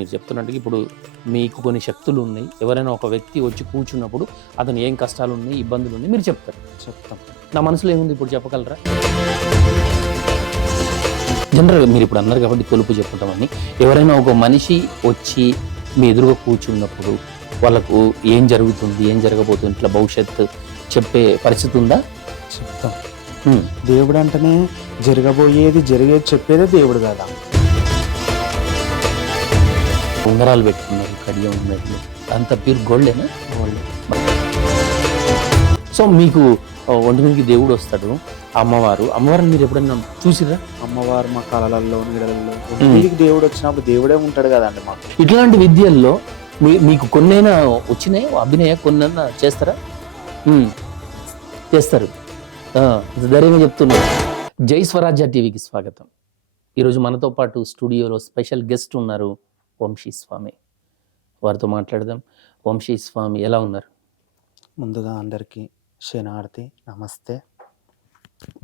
మీరు చెప్తున్నట్టుగా ఇప్పుడు మీకు కొన్ని శక్తులు ఉన్నాయి. ఎవరైనా ఒక వ్యక్తి వచ్చి కూర్చున్నప్పుడు అతను ఏం కష్టాలు ఉన్నాయి, ఇబ్బందులు ఉన్నాయి మీరు చెప్తారు. చెప్తాం. నా మనసులో ఏముంది ఇప్పుడు చెప్పగలరా? జనరల్గా మీరు ఇప్పుడు అన్నారు కాబట్టి కొలుపు చెప్పుకుంటామని, ఎవరైనా ఒక మనిషి వచ్చి మీ ఎదురుగా కూర్చున్నప్పుడు వాళ్ళకు ఏం జరుగుతుంది, ఏం జరగబోతుంది, ఇట్లా భవిష్యత్తు చెప్పే పరిస్థితి ఉందా? చెప్తాం. దేవుడు అంటేనే జరగబోయేది జరిగేది చెప్పేదే దేవుడు కదా. ఉంగరాలు పెట్టుకున్నారు, కడియం ఉన్నట్లు, అంత ప్యూర్ గోల్డేనా? గోల్డ్. సో మీకు ఒంటి మీదకి దేవుడు వస్తాడు, అమ్మవారిని మీరు ఎప్పుడైనా చూసిరా? అమ్మవారు మా కళలలో నీడలలో ఇంటికి దేవుడు వచ్చినప్పుడు దేవుడే ఉంటాడు కదండి మాకు. ఇట్లాంటి విద్యల్లో మీకు కొన్నైనా వచ్చినాయి, అభినయ కొన్నైనా చేస్తారా? చేస్తారు. ధైర్యంగా చెప్తున్నారు. జై స్వరాజ్య టీవీకి స్వాగతం. ఈరోజు మనతో పాటు స్టూడియోలో స్పెషల్ గెస్ట్ ఉన్నారు, వంశీ స్వామి. వారితో మాట్లాడదాం. వంశీ స్వామి ఎలా ఉన్నారు? ముందుగా అందరికీ శనార్థి నమస్తే.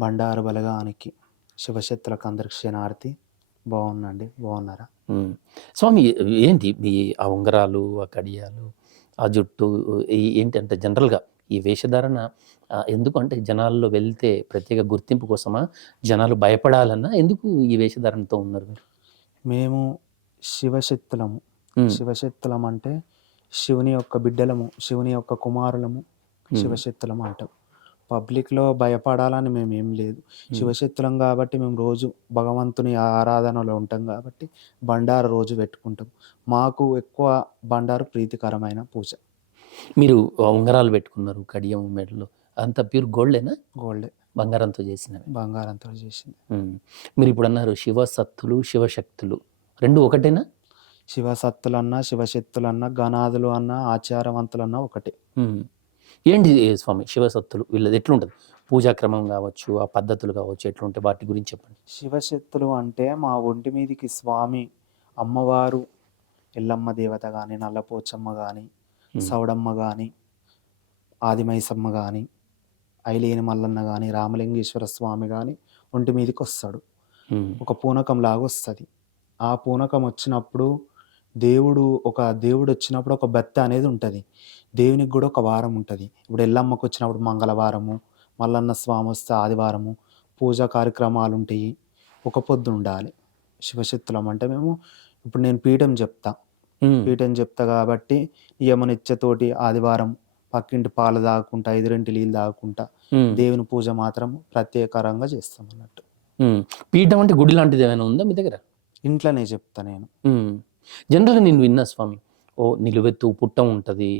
బండారు బలగానికి శివశక్తులకు అందరికి శనార్థి. బాగుందండి, బాగున్నారా? స్వామి ఏంటి మీ ఆ ఉంగరాలు, ఆ కడియాలు, ఆ జుట్టు ఏంటంటే జనరల్గా ఈ వేషధారణ ఎందుకు అంటే జనాల్లో వెళ్తే ప్రత్యేక గుర్తింపు కోసమా, జనాలు భయపడాలన్నా, ఎందుకు ఈ వేషధారణతో ఉన్నారు మీరు? మేము శివశక్తులము. శివశక్తులం అంటే శివుని యొక్క బిడ్డలము, శివుని యొక్క కుమారులము, శివశక్తులము అంటాం. పబ్లిక్లో భయపడాలని మేము ఏం లేదు. శివశక్తులం కాబట్టి మేము రోజు భగవంతుని ఆరాధనలో ఉంటాం కాబట్టి బండారు రోజు పెట్టుకుంటాం. మాకు ఎక్కువ బండారు ప్రీతికరమైన పూజ. మీరు ఉంగరాలు పెట్టుకున్నారు, కడియం మెడలు, అంత ప్యూర్ గోల్డేనా? గోల్డే. బంగారంతో చేసినవి. బంగారంతో చేసింది. మీరు ఇప్పుడు అన్నారు శివసత్తులు, శివశక్తులు రెండు ఒకటేనా? శివసత్తులన్నా, శివశక్తులన్నా, గణాదులు అన్నా, ఆచారవంతులన్నా ఒకటే. ఏంటి స్వామి శివసత్తులు వీళ్ళది ఎట్లుంటుంది? పూజాక్రమం కావచ్చు, ఆ పద్ధతులు కావచ్చు, ఎట్లుంటాయి వాటి గురించి చెప్పండి. శివశక్తులు అంటే మా ఒంటి మీదికి స్వామి అమ్మవారు, ఎల్లమ్మ దేవత కానీ, నల్లపోచమ్మ కానీ, సౌడమ్మ కానీ, ఆదిమైసమ్మ కానీ, ఐలేని మల్లన్న కానీ, రామలింగేశ్వర స్వామి కానీ ఒంటి మీదకి వస్తాడు. ఒక పూనకం లాగా వస్తుంది. ఆ పూనకం వచ్చినప్పుడు దేవుడు వచ్చినప్పుడు ఒక బెత్త అనేది ఉంటుంది. దేవునికి కూడా ఒక వారం ఉంటుంది. ఇప్పుడు ఎల్లమ్మకు వచ్చినప్పుడు మంగళవారము, మల్లన్న స్వామి వస్తే ఆదివారము, పూజా కార్యక్రమాలు ఉంటాయి. ఒక పొద్దు ఉండాలి. శివశక్తులం అంటే మేము ఇప్పుడు నేను పీఠం చెప్తా కాబట్టి యమనిచ్చతోటి ఆదివారం పక్కింటి పాలు తాగుకుంటా, ఎదురింటి నీళ్ళు తాగుకుంటా దేవుని పూజ మాత్రం ప్రత్యేకంగా చేస్తాం అన్నట్టు. పీఠం అంటే గుడి లాంటిది ఏమైనా ఉందా మీ దగ్గర? ఇంట్లోనే చెప్తా నేను. జనరల్గా నేను విన్నా స్వామి, నిలువెత్తు పుట్ట ఉంటుంది,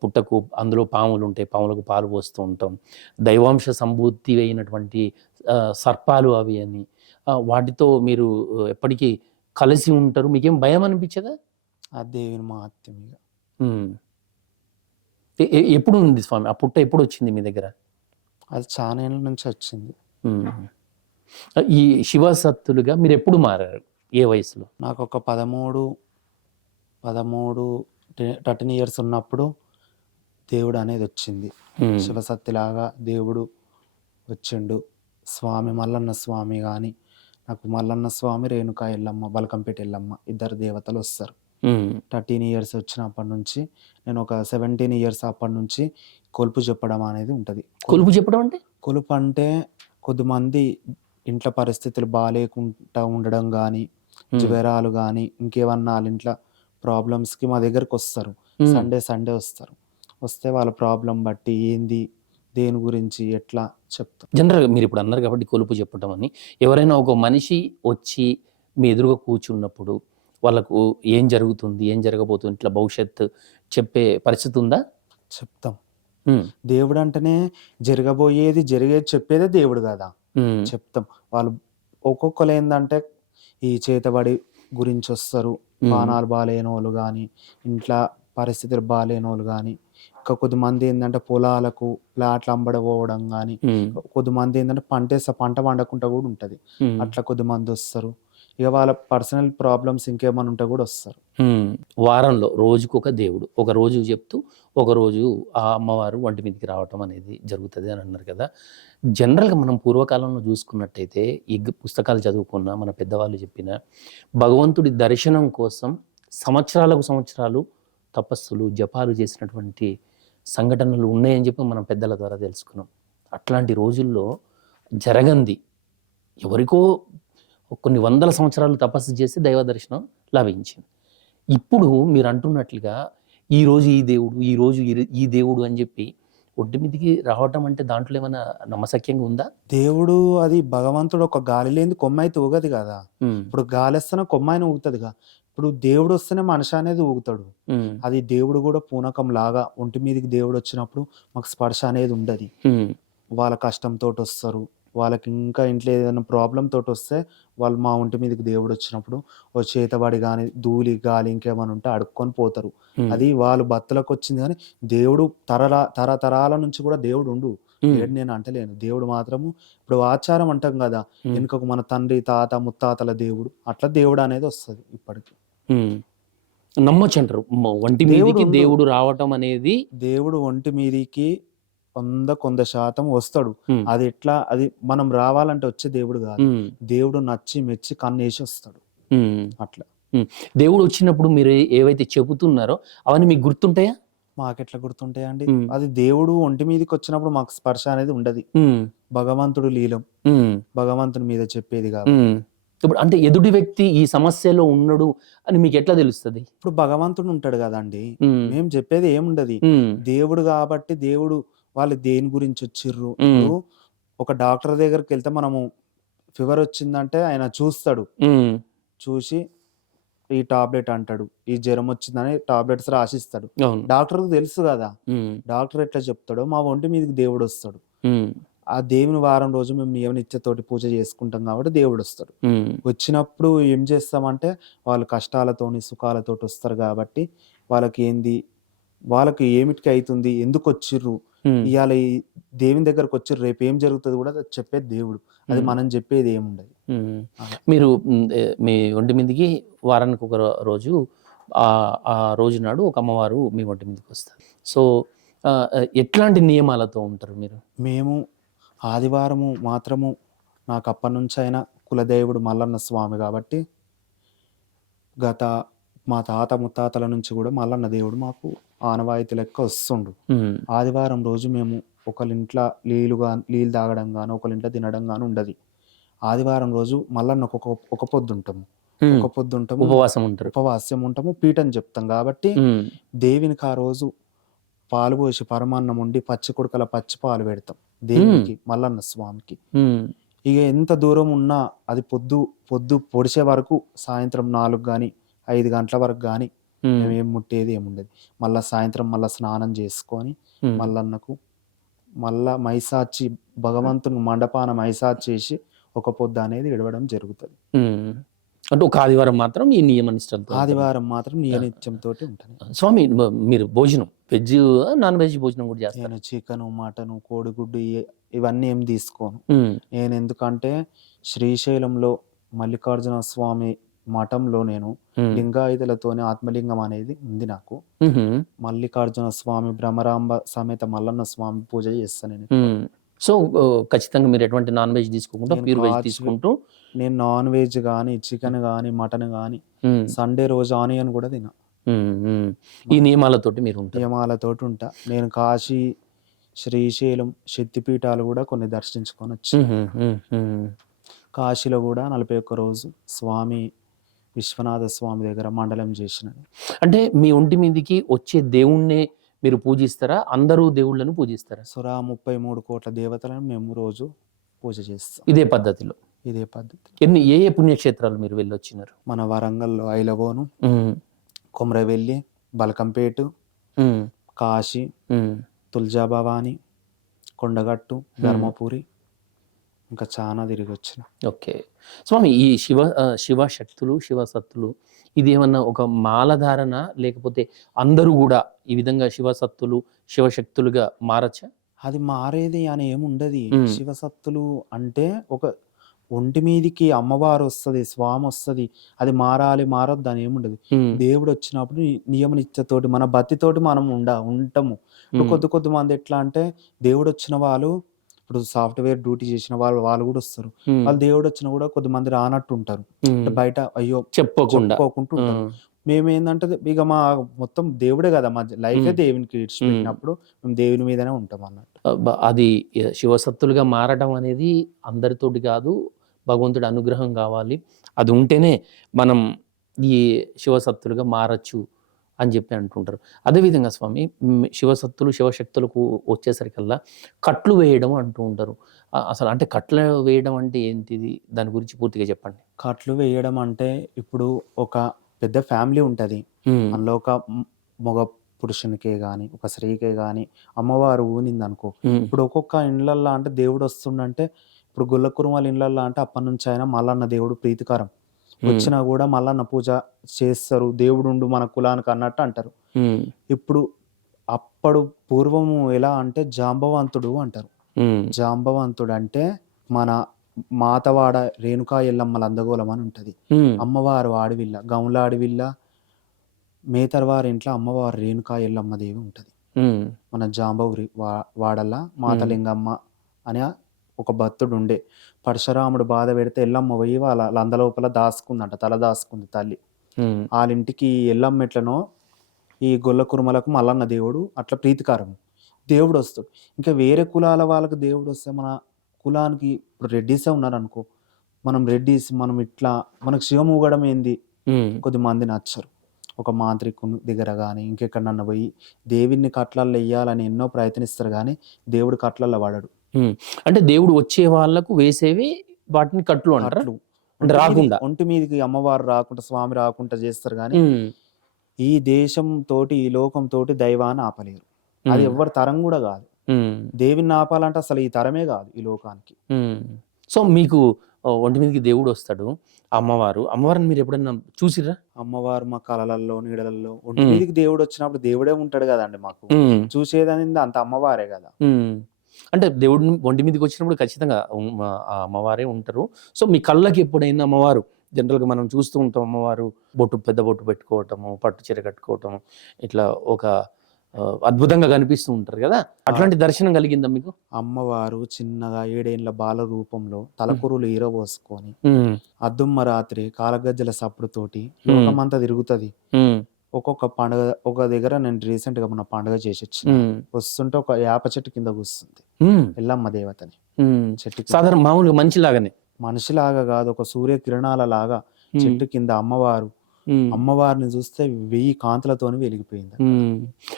పుట్టకు అందులో పాములు ఉంటాయి, పాములకు పాలు పోస్తూ ఉంటాం, దైవాంశ సంభూతి అయినటువంటి సర్పాలు అవి అని, వాటితో మీరు ఎప్పటికీ కలిసి ఉంటారు. మీకేం భయం అనిపించదా? ఆ దేవుని మహత్యం. ఎప్పుడు ఉంది స్వామి ఆ పుట్ట? ఎప్పుడు వచ్చింది మీ దగ్గర? అది చాలా ఏళ్ళ నుంచి వచ్చింది. ఈ శివసత్తులుగా మీరు ఎప్పుడు మారారు? ఏ వయసులో? నాకు ఒక 13 ఇయర్స్ ఉన్నప్పుడు దేవుడు అనేది వచ్చింది. శివసత్తిలాగా దేవుడు వచ్చిండు. స్వామి మల్లన్న స్వామి కానీ, నాకు మల్లన్న స్వామి, రేణుకా ఎల్లమ్మ, బలకంపేట ఎల్లమ్మ ఇద్దరు దేవతలు వస్తారు. 13 ఇయర్స్ వచ్చినప్పటి నుంచి నేను ఒక 17 ఇయర్స్ అప్పటి నుంచి కొలుపు చెప్పడం అనేది ఉంటుంది. కొలుపు చెప్పడం అంటే? కొలుపు అంటే కొద్దిమంది ఇంట్లో పరిస్థితులు బాగాలేకుండా ఉండడం కానీ, జ్వరాలు కానీ, ఇంకేమన్నా వాళ్ళ ఇంట్లో ప్రాబ్లమ్స్కి మా దగ్గరకు వస్తారు. సండే వస్తారు. వస్తే వాళ్ళ ప్రాబ్లం బట్టి ఏంది, దేని గురించి, ఎట్లా చెప్తాం. జనరల్గా మీరు ఇప్పుడు అన్నారు కాబట్టి కొలుపు చెప్పటం అని, ఎవరైనా ఒక మనిషి వచ్చి మీ ఎదురుగా కూర్చున్నప్పుడు వాళ్ళకు ఏం జరుగుతుంది, ఏం జరగబోతుంది, ఇట్లా భవిష్యత్తు చెప్పే పరిస్థితి ఉందా? చెప్తాం. దేవుడు అంటేనే జరగబోయేది జరిగేది చెప్పేదే దేవుడు కదా. చెప్తాం. వాళ్ళు ఒక్కొక్కరు ఏంటంటే ఈ చేతబడి గురించి వస్తారు. పానాలు బాగాలేని వాళ్ళు కానీ, ఇంట్లో పరిస్థితులు బాగాలేని వాళ్ళు కానీ, ఇంకా కొద్దిమంది ఏంటంటే పొలాలకు ప్లాట్లు అమ్మడపోవడం కానీ, కొద్దిమంది ఏంటంటే పంట పండకుండా కూడా ఉంటుంది. అట్లా కొద్దిమంది వస్తారు. ఇక వాళ్ళ పర్సనల్ ప్రాబ్లమ్స్ ఇంకేమైనా ఉంటే కూడా వస్తారు. వారంలో రోజుకొక దేవుడు, ఒక రోజు చెప్తూ ఒకరోజు ఆ అమ్మవారు వంటి మీదకి రావటం అనేది జరుగుతుంది అని అన్నారు కదా. జనరల్గా మనం పూర్వకాలంలో చూసుకున్నట్టయితే ఈ పుస్తకాలు చదువుకున్న మన పెద్దవాళ్ళు చెప్పిన భగవంతుడి దర్శనం కోసం సంవత్సరాలకు సంవత్సరాలు తపస్సులు జపాలు చేసినటువంటి సంఘటనలు ఉన్నాయని చెప్పి మనం పెద్దల ద్వారా తెలుసుకున్నాం. అట్లాంటి రోజుల్లో జరగంది ఎవరికో కొన్ని వందల సంవత్సరాలు తపస్సు చేసి దైవ దర్శనం లభించింది. ఇప్పుడు మీరు అంటున్నట్లుగా ఈరోజు ఈ దేవుడు, ఈరోజు ఈ దేవుడు అని చెప్పి ఒడ్డు మీదికి రావటం అంటే దాంట్లో ఏమైనా నమ్మశక్యంగా ఉందా? దేవుడు అది భగవంతుడు ఒక గాలి లేని కొమ్మ అయితే ఊగదు కదా. ఇప్పుడు గాలి వస్తేనే కొమ్మ అయినా ఊగుతుందిగా. ఇప్పుడు దేవుడు వస్తేనే మనిషి అనేది ఊగుతాడు. అది దేవుడు కూడా పూనకం లాగా ఒంటి మీదకి దేవుడు వచ్చినప్పుడు మాకు స్పర్శ అనేది ఉండదు. వాళ్ళ కష్టంతో వస్తారు, వాళ్ళకి ఇంకా ఇంట్లో ఏదైనా ప్రాబ్లం తోటి వస్తే వాళ్ళు మా ఒంటి మీదకి దేవుడు వచ్చినప్పుడు ఓ చేతబడి కానీ ధూళి గాలి ఇంకేమైనా ఉంటే అడుక్కొని పోతారు. అది వాళ్ళు భక్తులకు వచ్చింది. కానీ దేవుడు తరతరాల నుంచి కూడా దేవుడు ఉండు లేడు నేను అంటలేను. దేవుడు మాత్రము ఇప్పుడు ఆచారం అంటాం కదా, వెనుకకు మన తండ్రి తాత ముత్తాతల దేవుడు, అట్లా దేవుడు అనేది వస్తుంది ఇప్పటికి. నమ్మొచ్చు అంటారు ఒంటి మీదకి దేవుడు రావటం అనేది. దేవుడు ఒంటి మీదికి 100% వస్తాడు. అది ఎట్లా, అది మనం రావాలంటే వచ్చే దేవుడు కాదు. దేవుడు నచ్చి మెచ్చి కన్నేసి వస్తాడు. అట్లా దేవుడు వచ్చినప్పుడు మీరు ఏవైతే చెబుతున్నారో అవన్నీ మీకు గుర్తుంటాయా? మాకెట్లా గుర్తుంటాయండి? అది దేవుడు ఒంటి మీదకి వచ్చినప్పుడు మాకు స్పర్శ అనేది ఉండదు. భగవంతుడు లీలం, భగవంతుని మీద చెప్పేది కాదు. ఇప్పుడు అంటే ఎదుటి వ్యక్తి ఈ సమస్యలో ఉన్నాడు అని మీకు ఎట్లా తెలుస్తుంది? ఇప్పుడు భగవంతుడు ఉంటాడు కదండి, మేము చెప్పేది ఏముండదు. దేవుడు కాబట్టి దేవుడు వాళ్ళు దేని గురించి వచ్చిర్రు. ఇప్పుడు ఒక డాక్టర్ దగ్గరికి వెళ్తే మనము ఫీవర్ వచ్చిందంటే ఆయన చూస్తాడు, చూసి ఈ టాబ్లెట్ అంటాడు, ఈ జ్వరం వచ్చిందని టాబ్లెట్స్ రాసిస్తాడు. డాక్టర్కి తెలుసు కదా. డాక్టర్ ఎట్లా చెప్తాడో మా ఒంటి మీదకి దేవుడు వస్తాడు. ఆ దేవుని వారం రోజు మేము నియమనిత్యతోటి పూజ చేసుకుంటాం కాబట్టి దేవుడు వస్తాడు. వచ్చినప్పుడు ఏం చేస్తామంటే వాళ్ళు కష్టాలతోని సుఖాలతోటి వస్తారు కాబట్టి వాళ్ళకి ఏంది, వాళ్ళకి ఏమిటికి అవుతుంది, ఎందుకు వచ్చిర్రు, ఇవాళ ఈ దేవుని దగ్గరకు వచ్చిర్రు, రేపు ఏం జరుగుతుంది కూడా చెప్పేది దేవుడు. అది మనం చెప్పేది ఏముండదు. మీరు మీ ఒంటి మీదకి వారానికి ఒక రోజు ఆ రోజు నాడు ఒక అమ్మవారు మీ ఒంటి మీదకి వస్తారు. సో ఎట్లాంటి నియమాలతో ఉంటారు మీరు? మేము ఆదివారము మాత్రము నాకు అప్పటి నుంచి అయినా కులదేవుడు మల్లన్న స్వామి కాబట్టి గత మా తాత ముత్తాతల నుంచి కూడా మల్లన్న దేవుడు మాకు ఆనవాయితీ లెక్క వస్తుండు. ఆదివారం రోజు మేము ఒకరింట్లో నీళ్ళు తాగడం కానీ ఒకరింట్లో తినడం కానీ ఉండదు. ఆదివారం రోజు మల్లన్న ఒక పొద్దు ఉంటాము, ఉపవాసం ఉంటాము, పీఠం చెప్తాం కాబట్టి దేవినికి ఆ రోజు పాలు పోసి పరమాన్నం ఉండి పచ్చి కుడకల పచ్చి పాలు పెడతాం దేవునికి, మల్లన్న స్వామికి. ఇక ఎంత దూరం ఉన్నా అది పొద్దు పొడిచే వరకు సాయంత్రం 4 కానీ 5 గంటల వరకు కానీ మేము ఏం ముట్టేది ఏముండదు. మళ్ళా సాయంత్రం మళ్ళా స్నానం చేసుకొని మల్లన్నకు మళ్ళా మైసాచి భగవంతుని మండపాన మైసాచి చేసి ఒక పొద్దు అనేది విడవడం జరుగుతుంది. అంటే ఒక ఆదివారం మాత్రం ఈ నియమనిష్టంతో, ఆదివారం మాత్రం నియనిత్యంతో ఉంటాను. స్వామి మీరు భోజనం వెజ్ నాన్ వెజ్ భోజనం కూడా చేస్తాను? నేను చికెన్ మటన్ కోడిగుడ్డు ఇవన్నీ ఏం తీసుకోను నేను. ఎందుకంటే శ్రీశైలంలో మల్లికార్జున స్వామి మఠంలో నేను లింగాయుధులతోనే ఆత్మలింగం అనేది ఉంది నాకు. మల్లికార్జున స్వామి భ్రమరాంబ సమేత మల్లన్న స్వామి పూజ చేస్తాను నేను. సో ఖచ్చితంగా మీరు ఎటువంటి నాన్ వెజ్ తీసుకోకుండా ప్యూర్ వెజ్ తీసుకుంటూ? నేను నాన్ వెజ్ కానీ చికెన్ కానీ మటన్ కానీ సండే రోజు ఆనియన్ కూడా తిన. ఈ నియమాలతోటి మీరు నియమాలతోటి ఉంటా. నేను కాశీ శ్రీశైలం శక్తిపీఠాలు కూడా కొన్ని దర్శించుకొని వచ్చి కాశీలో కూడా 41 రోజు స్వామి విశ్వనాథ స్వామి దగ్గర మండలం చేసిన. అంటే మీ ఒంటి మీదకి వచ్చే దేవుణ్ణే మీరు పూజిస్తారా? అందరూ దేవుళ్ళను పూజిస్తారా? 33 కోట్ల దేవతలను మేము రోజు పూజ చేస్తాం. ఇదే పద్ధతిలో? ఇదే పద్ధతి. ఏ పుణ్యక్షేత్రాలు మీరు వెళ్ళొచ్చినారు? మన వరంగల్లో ఐలబోను, కొమరవెల్లి, బల్కంపేట, కాశీ, తుల్జాభవాని, కొండగట్టు, ధర్మపురి, ఇంకా చాలా తిరిగి వచ్చిన. ఓకే స్వామి, ఈ శివ శక్తులు శివసత్తులు ఇది ఏమన్నా ఒక మాలధారణ, లేకపోతే అందరూ కూడా ఈ విధంగా శివసత్తులు శివశక్తులుగా మారచ్చా? అది మారేది అని ఏముండదు. శివసత్తులు అంటే ఒంటి మీదికి అమ్మవారు వస్తది, స్వామి వస్తది. అది మారాలి, మారొద్దు అని ఏముండదు. ఉమ్, దేవుడు వచ్చినప్పుడు నియమ నిష్టతోటి మన భక్తితోటి మనం ఉంటాము. ఇప్పుడు ఉమ్, కొద్ది మంది ఎట్లా అంటే దేవుడు వచ్చిన వాళ్ళు ఇప్పుడు సాఫ్ట్‌వేర్ డ్యూటీ చేసిన వాళ్ళు కూడా వస్తారు. ఉమ్, వాళ్ళు దేవుడు వచ్చినా కూడా కొద్దిమంది రానట్టు ఉంటారు. అంటే ఉమ్. బయట అయ్యో! చెప్పుకోకుండా. చెప్పుకోకుండా ఉంటారు. ఉమ్, మేమేందంటే ఇక మా మొత్తం దేవుడే కదా! మా లైఫే ఉమ్, దేవునికి ఉమ్. ఇడిచిపెట్టినప్పుడు మేము దేవుని మీదనే ఉంటాం అన్నట్టు. అది శివసత్తులుగా మారడం అనేది అందరితోటి కాదు, భగవంతుడి అనుగ్రహం కావాలి. అది ఉంటేనే మనం ఈ శివసత్తులుగా మారచ్చు అని చెప్పి అంటుంటారు. అదేవిధంగా స్వామి, శివసత్తులు శివశక్తులకు వచ్చేసరికల్లా కట్లు వేయడం అంటూ ఉంటారు. అసలు అంటే కట్లు వేయడం అంటే ఏంటిది? దాని గురించి పూర్తిగా చెప్పండి. కట్లు వేయడం అంటే ఇప్పుడు ఒక పెద్ద ఫ్యామిలీ ఉంటది. ఉమ్, అందులో ఒక మగ పురుషునికే గాని, ఒక స్త్రీకే గాని అమ్మవారు ఊనిందనుకో, ఉమ్, ఇప్పుడు ఒక్కొక్క ఇండ్లల్లా అంటే దేవుడొస్తుండంటే ఇప్పుడు గొల్ల కురుమల ఇండ్లల్లా అంటే అప్పటినుంచయినా మల్లన్న దేవుడు ప్రీతికరం. ఉమ్, వచ్చినా గూడా మల్లన్న పూజ చేస్తారు. దేవుడుండు మన కులానికి అన్నట్టు అంటారు. ఉమ్, ఇప్పుడు అప్పుడు పూర్వము ఎలా అంటే జాంబవంతుడు అంటారు. ఉమ్, జాంబవంతుడంటే మన మాతవాడ రేణుకా ఎల్లమ్మల అందగోలం అని ఉంటది. ఉమ్, అమ్మవారు ఆడవిల్ల, గౌంల ఆడవిల్ల, మేతరవారి ఇంట్లో అమ్మవారు రేణుకా ఎల్లమ్మ దేవి ఉంటది. ఉమ్, మన జాంబవురి వాడల మాతలింగమ్మ అనే ఒక భక్తుడుండే. పరశురాముడు బాధ పెడితే ఎల్లమ్మ పోయి వాళ్ళ లందలోపల దాసుకుందంట. తల దాసుకుంది తల్లి. ఉమ్, ఆళ్ళింటికి ఎల్లమ్మ ఎట్లనో ఈ గొల్ల కురుమలకు మల్లన్న దేవుడు అట్లా ప్రీతికరం. దేవుడొస్తాడు. ఇంకా వేరే కులాల వాళ్ళకి దేవుడొస్తే మన కులానికి ఇప్పుడు రెడ్డీసే ఉన్నారనుకో, మనం రెడ్డీస్ మనం ఇట్లా మనకు శివం ఊగడం ఏంది ఉమ్. కొద్దిమంది నచ్చరు. ఒక మాంత్రికుని దగ్గర గానీ, ఇంకెక్కడనన్నా పోయి దేవుడిని కట్లల్లో ఎయ్యాలని ఎన్నో ప్రయత్నిస్తారు గానీ, దేవుడు కట్లల్లో పడడు. ఉమ్. అంటే దేవుడు వచ్చే వాళ్ళకు వేసేవి వాటిని కట్లు అంటారా? కట్లు. అంటే రాకుండా. ఒంటి మీదకి అమ్మవారు రాకుండా, స్వామి రాకుండా చేస్తారు గానీ, ఉమ్, ఈ దేశంతోటి, ఈ లోకంతోటి దైవాన్ని ఆపలేరు. అది ఉమ్, ఎవ్వరి తరం గూడా గాదు. ఉమ్, దేవిని ఆపాలంటే అసలు ఈ తరమే గాదు ఈ లోకానికి. ఉమ్. సో మీకు ఒంటి మీదకి దేవుడు వస్తాడు, అమ్మవారిని మీరు ఎప్పుడైనా చూసిర్రా? అమ్మవారు మా కలలల్లో, నీడలల్లో ఒంటి ఉమ్, మీదకి దేవుడొచ్చినప్పుడు దేవుడే ఉంటాడు గదండీ మాకు. ఉమ్, చూసేదనింది అంత అమ్మవారే గదా! ఉమ్. అంటే దేవుడిని ఒంటి మీదకి వచ్చినప్పుడు ఖచ్చితంగా ఆ అమ్మవారే ఉంటారు. సో మీ కళ్ళకి ఎప్పుడైనా అమ్మవారు, జనరల్గా మనం చూస్తూ ఉంటాం అమ్మవారు పెద్ద బొట్టు పెట్టుకోవటము, పట్టు చీర కట్టుకోవటము, ఇట్లా ఒక అద్భుతంగా కనిపిస్తూ ఉంటారు కదా, అట్లాంటి దర్శనం కలిగిందా మీకు? అమ్మవారు చిన్నగా 7 ఏళ్ల బాల రూపంలో తలకురులు ఈరబోసుకొని, ఉమ్, అద్దుమ్మ రాత్రి కాలగజ్జల సప్పుడుతోటి లోకమంతా తిరుగుతది. ఉమ్, ఒక్కొక్క పండుగ ఒక దగ్గర నేను రీసెంట్‌గా మొన్న పండుగ చేసొచ్చిన. ఉమ్, వస్తుంటే ఒక యాప చెట్టు కింద కూస్తుంది. ఉమ్, ఎల్లమ్మ దేవతని. ఉమ్. చెట్టు కింద. సాధారణ మామూలుగా మనిషిలాగానే. మనిషిలాగా గాదు, ఒక సూర్యకిరణాలలాగా చెట్టు కింద అమ్మవారు. ఉమ్, అమ్మవారిని చూస్తే 1000 కాంతులతోని వెలిగిపోయింది. ఉమ్.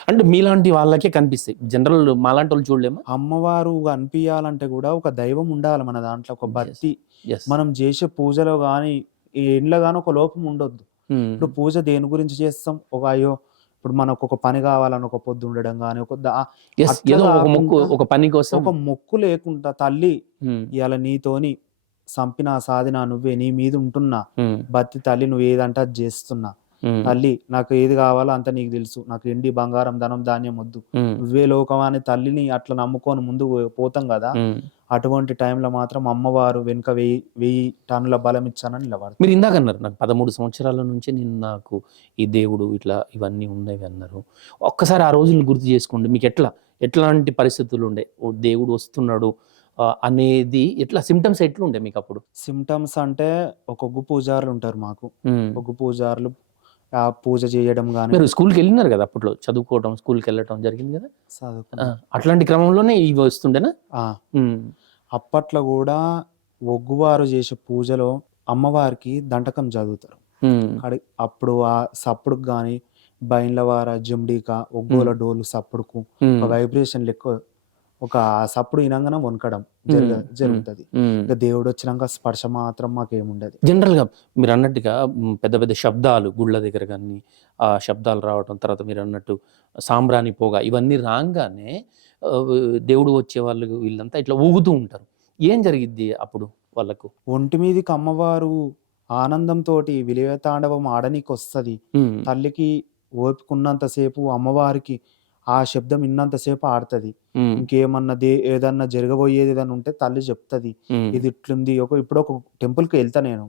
అంటే మీలాంటి వాళ్ళకే కనిపిస్తాయి, జనరల్ మాలాంటి వాళ్ళు చూడలేమా? అమ్మవారు అనిపియాలంటే గూడా ఒక దైవం ఉండాలి మన దాంట్లో. ఒక భక్తి. ఎస్. మనం చేసే పూజలో గానీ, ఈ ఇండ్లో గానీ ఒక లోపం ఉండొద్దు. ఇప్పుడు పూజ దేని గురించి చేస్తాం? అయ్యో! ఇప్పుడు మనకొక పని కావాలని ఒక పొద్దు ఉండడం గానీ, అట్లా ఏదో ఒక మొక్కు, కాకుండా ఒక పని కోసం. ఒక మొక్కు లేకుండా తల్లి ఉమ్, ఇయాల నీతోని సంపినా, సాధినా నువ్వే, నీ మీద ఉంటున్నా. ఉమ్, భక్తి తల్లి నువ్వు ఏదంటే అది చేస్తున్నా. ఉమ్, తల్లి నాకు ఏది కావాలో అంత నీకు తెలుసు. నాకు ఎండి, బంగారం, ధనం, ధాన్యం వద్దు. ఉమ్, నువ్వే లోకం అని తల్లిని అట్లా నమ్ముకొని ముందుకు పోతాం గదా! ఉమ్. అటువంటి టైంలో మాత్రం అమ్మవారు వెనుక 1000 టన్నుల బలం ఇచ్చానని నిలబడతారు. మీరు ఇందాక అన్నారు నాకు 13 సంవత్సరాల నుంచి నేను నాకు ఈ దేవుడు ఇట్లా ఇవన్నీ ఉన్నవి అన్నారు. ఒక్కసారి ఆ రోజులను గుర్తు చేసుకోండి. మీకు ఎట్లాంటి పరిస్థితులు ఉండే, ఓ దేవుడు వస్తున్నాడు అనేది ఎట్లా సిమ్టమ్స్ ఎట్లుండే మీకు అప్పుడు? సింప్టమ్స్ అంటే ఒక ఒగ్గు పూజారులు ఉంటారు మాకు. ఉమ్. ఒగ్గు పూజారులు ఆ పూజ చేయడం గానీ మీరు స్కూల్కి వెళ్ళినారు కదా అప్పట్లో, చదువుకోవడం, స్కూల్కి వెళ్ళటం జరిగింది కదా. చదువుకున్నాం. అట్లాంటి క్రమంలోనే ఇవి వస్తుండేనా? ఆ! ఉమ్, అప్పట్లో గూడా ఒగ్గువారు చేసే పూజలో అమ్మవారికి దంటకం చదువుతారు. ఉమ్, అప్పుడు ఆ సప్పుడుకి గానీ, బైన్లవార, జంబిక, ఒగ్గోల డోలు సప్పుడుకు ఉమ్, ఒక వైబ్రేషన్ లెక్క ఒక సప్పుడు ఇనంగానే వణకడం జరుగుతది. ఉమ్. ఇక దేవుడొచ్చినంక స్పర్శ మాత్రం మాకేముండదు. జనరల్‌గా మీరన్నట్టుగా పెద్ద పెద్ద శబ్దాలు గుళ్ళ దగ్గర గాని, ఆ శబ్దాలు రావటం, తర్వాత మీరన్నట్టు సాంబ్రాణి పొగ ఇవన్నీ రాంగానే ఆహ్, దేవుడు వచ్చేవాళ్ళు వీళ్ళంతా ఇట్లా ఊగుతూ ఉంటారు. ఏం జరిగిద్ది అప్పుడు వాళ్ళకు? ఒంటి మీదికి అమ్మవారు ఆనందంతోటి విలయతాండవం ఆడనీకొస్తది. హ్మ్. తల్లికి ఓపికున్నంత సేపు అమ్మవారికి ఆ శబ్దం విన్నంతసేపు ఆడుతుంది. ఉమ్, ఇంకేమన్నా ఏదన్నా జరగబోయేది ఏదన్నా ఉంటే తల్లి చెప్తుంది, ఉమ్, ఇది ఇట్లుంది. ఇప్పుడు ఒక టెంపుల్కి వెళ్తా నేను,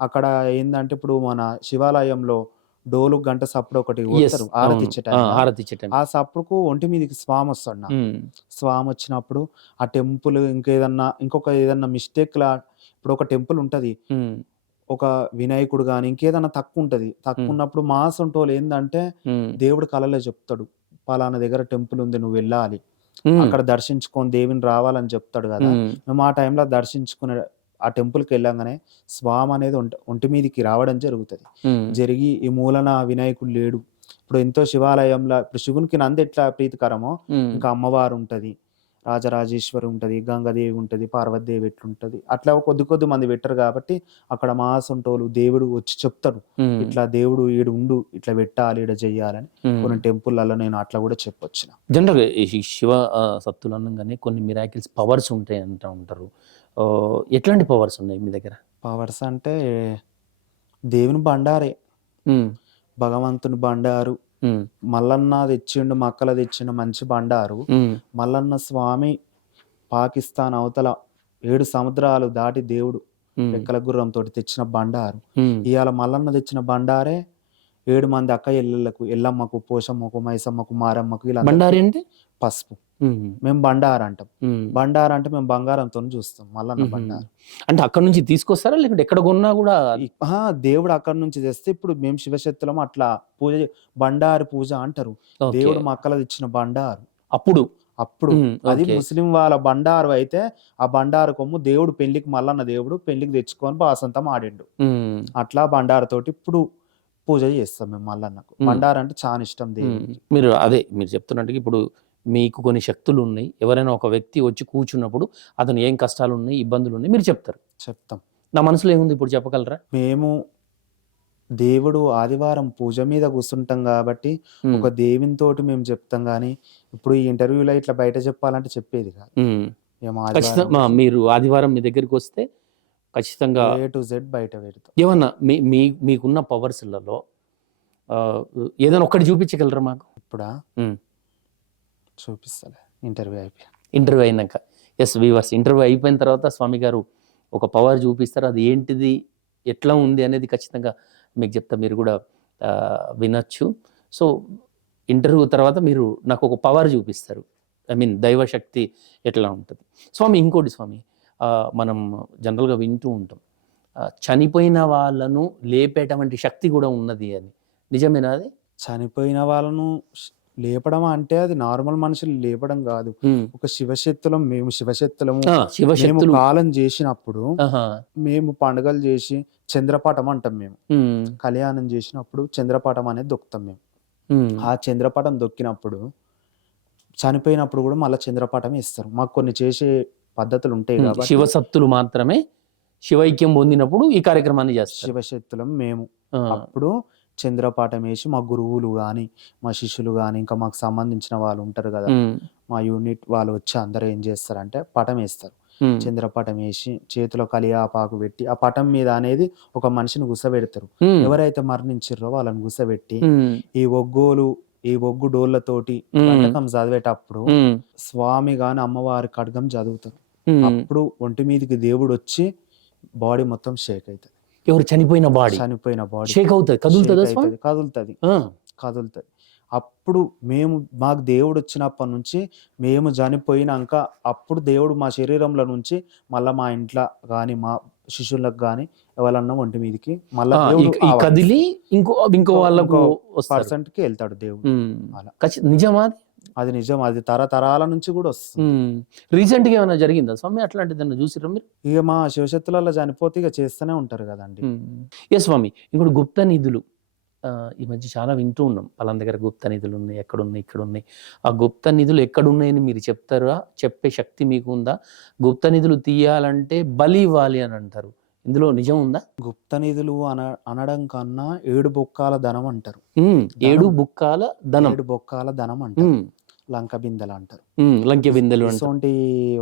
అక్కడ ఏంటంటే ఇప్పుడు మన శివాలయంలో డోలు గంట సప్పుడు ఒకటి ఎస్, కొడతారు ఆరతి అవును, ఇచ్చే టైంలో. హారతి ఇచ్చే టైం. ఆ సప్పుడుకు ఒంటి మీదకి స్వామి వస్తాడు నాకు. స్వామి వచ్చినప్పుడు ఆ టెంపుల్ ఇంకొక ఏదన్నా మిస్టేక్ లా, ఇప్పుడు ఒక టెంపుల్ ఉంటది, ఒక వినాయకుడు గాని ఇంకేదన్నా తక్కువ ఉంటది. తక్కువ ఉన్నప్పుడు మా సొంటోళ్ళు ఏందంటే దేవుడు కలలో చెప్తాడు, పలానా దగ్గర టెంపుల్ ఉంది, నువ్వు వెళ్ళాలి, అక్కడ దర్శించుకొని దేవుని రావాలని చెప్తాడు కదా. మేము ఆ టైంలో దర్శించుకునే ఆ టెంపుల్కి వెళ్ళంగానే స్వామి అనేది ఒంటి మీదకి రావడం జరుగుతుంది. జరిగి ఈ మూలన వినాయకుడు లేడు. ఇప్పుడు ఎంతో శివాలయంలో ఇప్పుడు శివునికి నంది ఎట్లా ప్రీతికరమో ఇంకా అమ్మవారు ఉంటది, రాజరాజేశ్వరి ఉంటది, గంగాదేవి ఉంటది, పార్వతీదేవి ఎట్లుంటది, అట్లా కొద్ది మంది పెట్టరు కాబట్టి అక్కడ మాసంటోలు దేవుడు వచ్చి చెప్తాడు, ఇట్లా దేవుడు ఈడు ఉండు, ఇట్లా పెట్టాలి, ఈడ చెయ్యాలని. కొన్ని టెంపుల్లలో నేను అట్లా కూడా చెప్పొచ్చిన. జనరల్గా ఈ శివ సత్తులు అనగానే కొన్ని మిరాకిల్స్ పవర్స్ ఉంటాయి అంటూ ఉంటారు. ఎట్లాంటి పవర్స్ ఉన్నాయి మీ దగ్గర? పవర్స్ అంటే దేవుని బండారే, భగవంతుని బండారు. మల్లన్న తెచ్చిండు, మక్కల తెచ్చిండు మంచి బండారు. మల్లన్న స్వామి పాకిస్తాన్ అవతల 7 సముద్రాలు దాటి దేవుడు రెక్కల గుర్రంతో తెచ్చిన బండారు. ఇవాళ మల్లన్న తెచ్చిన బండారే 7 మంది అక్క ఎల్లెళ్ళకు, ఎల్లమ్మకు, పోషమ్మకు, మైసమ్మకు, మారమ్మకు, ఇలా బండారి అంటే పసుపు. మేము బండారు అంటాం. బండారు అంటే మేము బంగారంతో చూస్తాం మల్లన్న బండారు. అంటే అక్కడ నుంచి తీసుకొస్తారా లేకుంటే ఎక్కడ కొన్నా కూడా? దేవుడు అక్కడ నుంచి తెస్తే, ఇప్పుడు మేము శివశక్తులం అట్లా పూజ, బండారు పూజ అంటారు. దేవుడు మక్కలది ఇచ్చిన బండారు. అప్పుడు అది ముస్లిం వాళ్ళ బండారు అయితే ఆ బండారు కొమ్ము దేవుడు పెళ్లికి, మల్లన్న దేవుడు పెళ్లికి తెచ్చుకొని బాసంతం ఆడిండు. అట్లా బండారు తోటి ఇప్పుడు పూజ చేస్తాం మేము మల్లన్నకు. బండారు అంటే చాలా ఇష్టం దేవుడికి. మీరు చెప్తున్నట్టుగా ఇప్పుడు మీకు కొన్ని శక్తులు ఉన్నాయి. ఎవరైనా ఒక వ్యక్తి వచ్చి కూర్చున్నప్పుడు అతను ఏం కష్టాలు ఉన్నాయి, ఇబ్బందులు ఉన్నాయి, మీరు చెప్తాం. నా మనసులో ఏముంది ఇప్పుడు చెప్పగలరా? మేము దేవుడు ఆదివారం పూజ మీద కూర్చుంటాం కాబట్టి ఒక దేవునితోటి మేము చెప్తాం, కానీ ఇప్పుడు ఈ ఇంటర్వ్యూలో ఇట్లా బయట చెప్పాలంటే చెప్పేది కాదు. మీరు ఆదివారం మీ దగ్గరికి వస్తే ఖచ్చితంగా A to Z బయట పెడతాం. ఏమన్నా మీకున్న పవర్స్లలో ఏదైనా ఒక్కటి చూపించగలరా మాకు? ఇప్పుడా చూపిస్తలే, ఇంటర్వ్యూ అయినాక. ఎస్ వీవర్స్, ఇంటర్వ్యూ అయిపోయిన తర్వాత స్వామి గారు ఒక పవర్ చూపిస్తారు. అది ఏంటిది, ఎట్లా ఉంది అనేది ఖచ్చితంగా మీకు చెప్తా, మీరు కూడా వినొచ్చు. సో ఇంటర్వ్యూ తర్వాత మీరు నాకు ఒక పవర్ చూపిస్తారు, దైవశక్తి ఎట్లా ఉంటుంది. స్వామి ఇంకోటి స్వామి, మనం జనరల్గా వింటూ ఉంటాం చనిపోయిన వాళ్ళను లేపేటువంటి శక్తి కూడా ఉన్నది అని, నిజమేనా అది? చనిపోయిన వాళ్ళను లేపడం అంటే అది నార్మల్ మనుషులు లేపడం కాదు. ఒక శివశక్తులం, మేము శివశక్తులము కాలం చేసినప్పుడు మేము పండుగలు చేసి చంద్రపటం అంటాం. మేము కళ్యాణం చేసినప్పుడు చంద్రపటం అనేది దొక్కుతాం మేము. ఆ చంద్రపటం దొక్కినప్పుడు చనిపోయినప్పుడు కూడా మళ్ళీ చంద్రపటం ఇస్తారు. మాకు కొన్ని చేసే పద్ధతులు ఉంటాయి కాబట్టి శివసత్తులు మాత్రమే శివైక్యం పొందినప్పుడు ఈ కార్యక్రమాన్ని చేస్తారు. శివశక్తులం మేము అప్పుడు చంద్రపాఠం వేసి మా గురువులు కానీ, మా శిష్యులు కానీ, ఇంకా మాకు సంబంధించిన వాళ్ళు ఉంటారు కదా, మా యూనిట్ వాళ్ళు వచ్చి అందరూ ఏం చేస్తారంటే పటం వేస్తారు. చంద్రపటం వేసి చేతిలో కలియాపాకు పెట్టి ఆ పటం మీద అనేది ఒక మనిషిని గుసబెడతారు. ఎవరైతే మరణించారో వాళ్ళని గుసబెట్టి ఈ ఒగ్గు డోళ్ళతోటి పథకం చదివేటప్పుడు స్వామి గాని అమ్మవారి ఖడ్గం చదువుతారు. అప్పుడు ఒంటి మీదకి దేవుడు వచ్చి బాడీ మొత్తం షేక్ అవుతుంది. ఎవరు చనిపోయిన బాడీ షేక్ అవుతుంది, కదులుతుంది. అప్పుడు మాకు దేవుడు వచ్చినప్పటి నుంచి మేము చనిపోయినాక అప్పుడు దేవుడు మా శరీరంలో నుంచి మళ్ళీ మా ఇంట్లో కానీ మా శిష్యులకు కానీ ఎవరన్నా ఒంటి మీదకి మళ్ళీ కదిలి ఇంకో వాళ్ళకు పర్సెంట్కి వెళ్తాడు దేవుడు. నిజమా? అది నిజం, అది తరతరాల నుంచి కూడా వస్తుంది. రీసెంట్ గా ఏమైనా జరిగిందా స్వామి అట్లాంటిది చూసిరా మీరు? ఇక మా శివశక్తులలో చనిపోతే ఇక చేస్తూనే ఉంటారు కదండి. ఎస్ స్వామి, ఇంకోటి గుప్త నిధులు ఈ మధ్య చాలా వింటూ ఉన్నాం, పలానా దగ్గర గుప్త నిధులు ఉన్నాయి, ఎక్కడున్నాయి, ఇక్కడ ఉన్నాయి. ఆ గుప్త నిధులు ఎక్కడున్నాయని మీరు చెప్తారా? చెప్పే శక్తి మీకు ఉందా? గుప్త నిధులు తీయాలంటే బలి ఇవ్వాలి అని అంటారు, ఇందులో నిజం ఉందా? గుప్త నిధులు అనడం కన్నా 7 బొక్కాల ధనం అంటారు. 7 బొక్కాల ధనం అంటారు. లంక బిందెలు అంటారు. లంక బిందెలు అటువంటి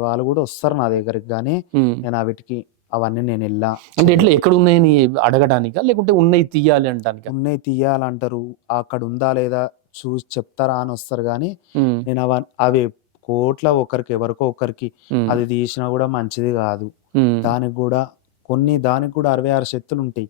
వాళ్ళు కూడా వస్తారు నా దగ్గరికి, కానీ నేను వీటికి అవన్నీ నేను వెళ్ళా అంటే ఎట్లా ఎక్కడ ఉన్నాయని అడగడానికా లేకుంటే ఉన్నాయి తీయాలి అంటానికా? ఉన్నాయి తీయాలంటారు, అక్కడ ఉందా లేదా చూసి చెప్తారా అని వస్తారు కానీ ఉమ్, నేను అవి కోట్ల ఒకరికి ఎవరికో ఒకరికి ఉమ్, అది తీసినా కూడా మంచిది కాదు. ఉమ్, దానికి కూడా దానికి కూడా 66 శక్తులు ఉంటాయి.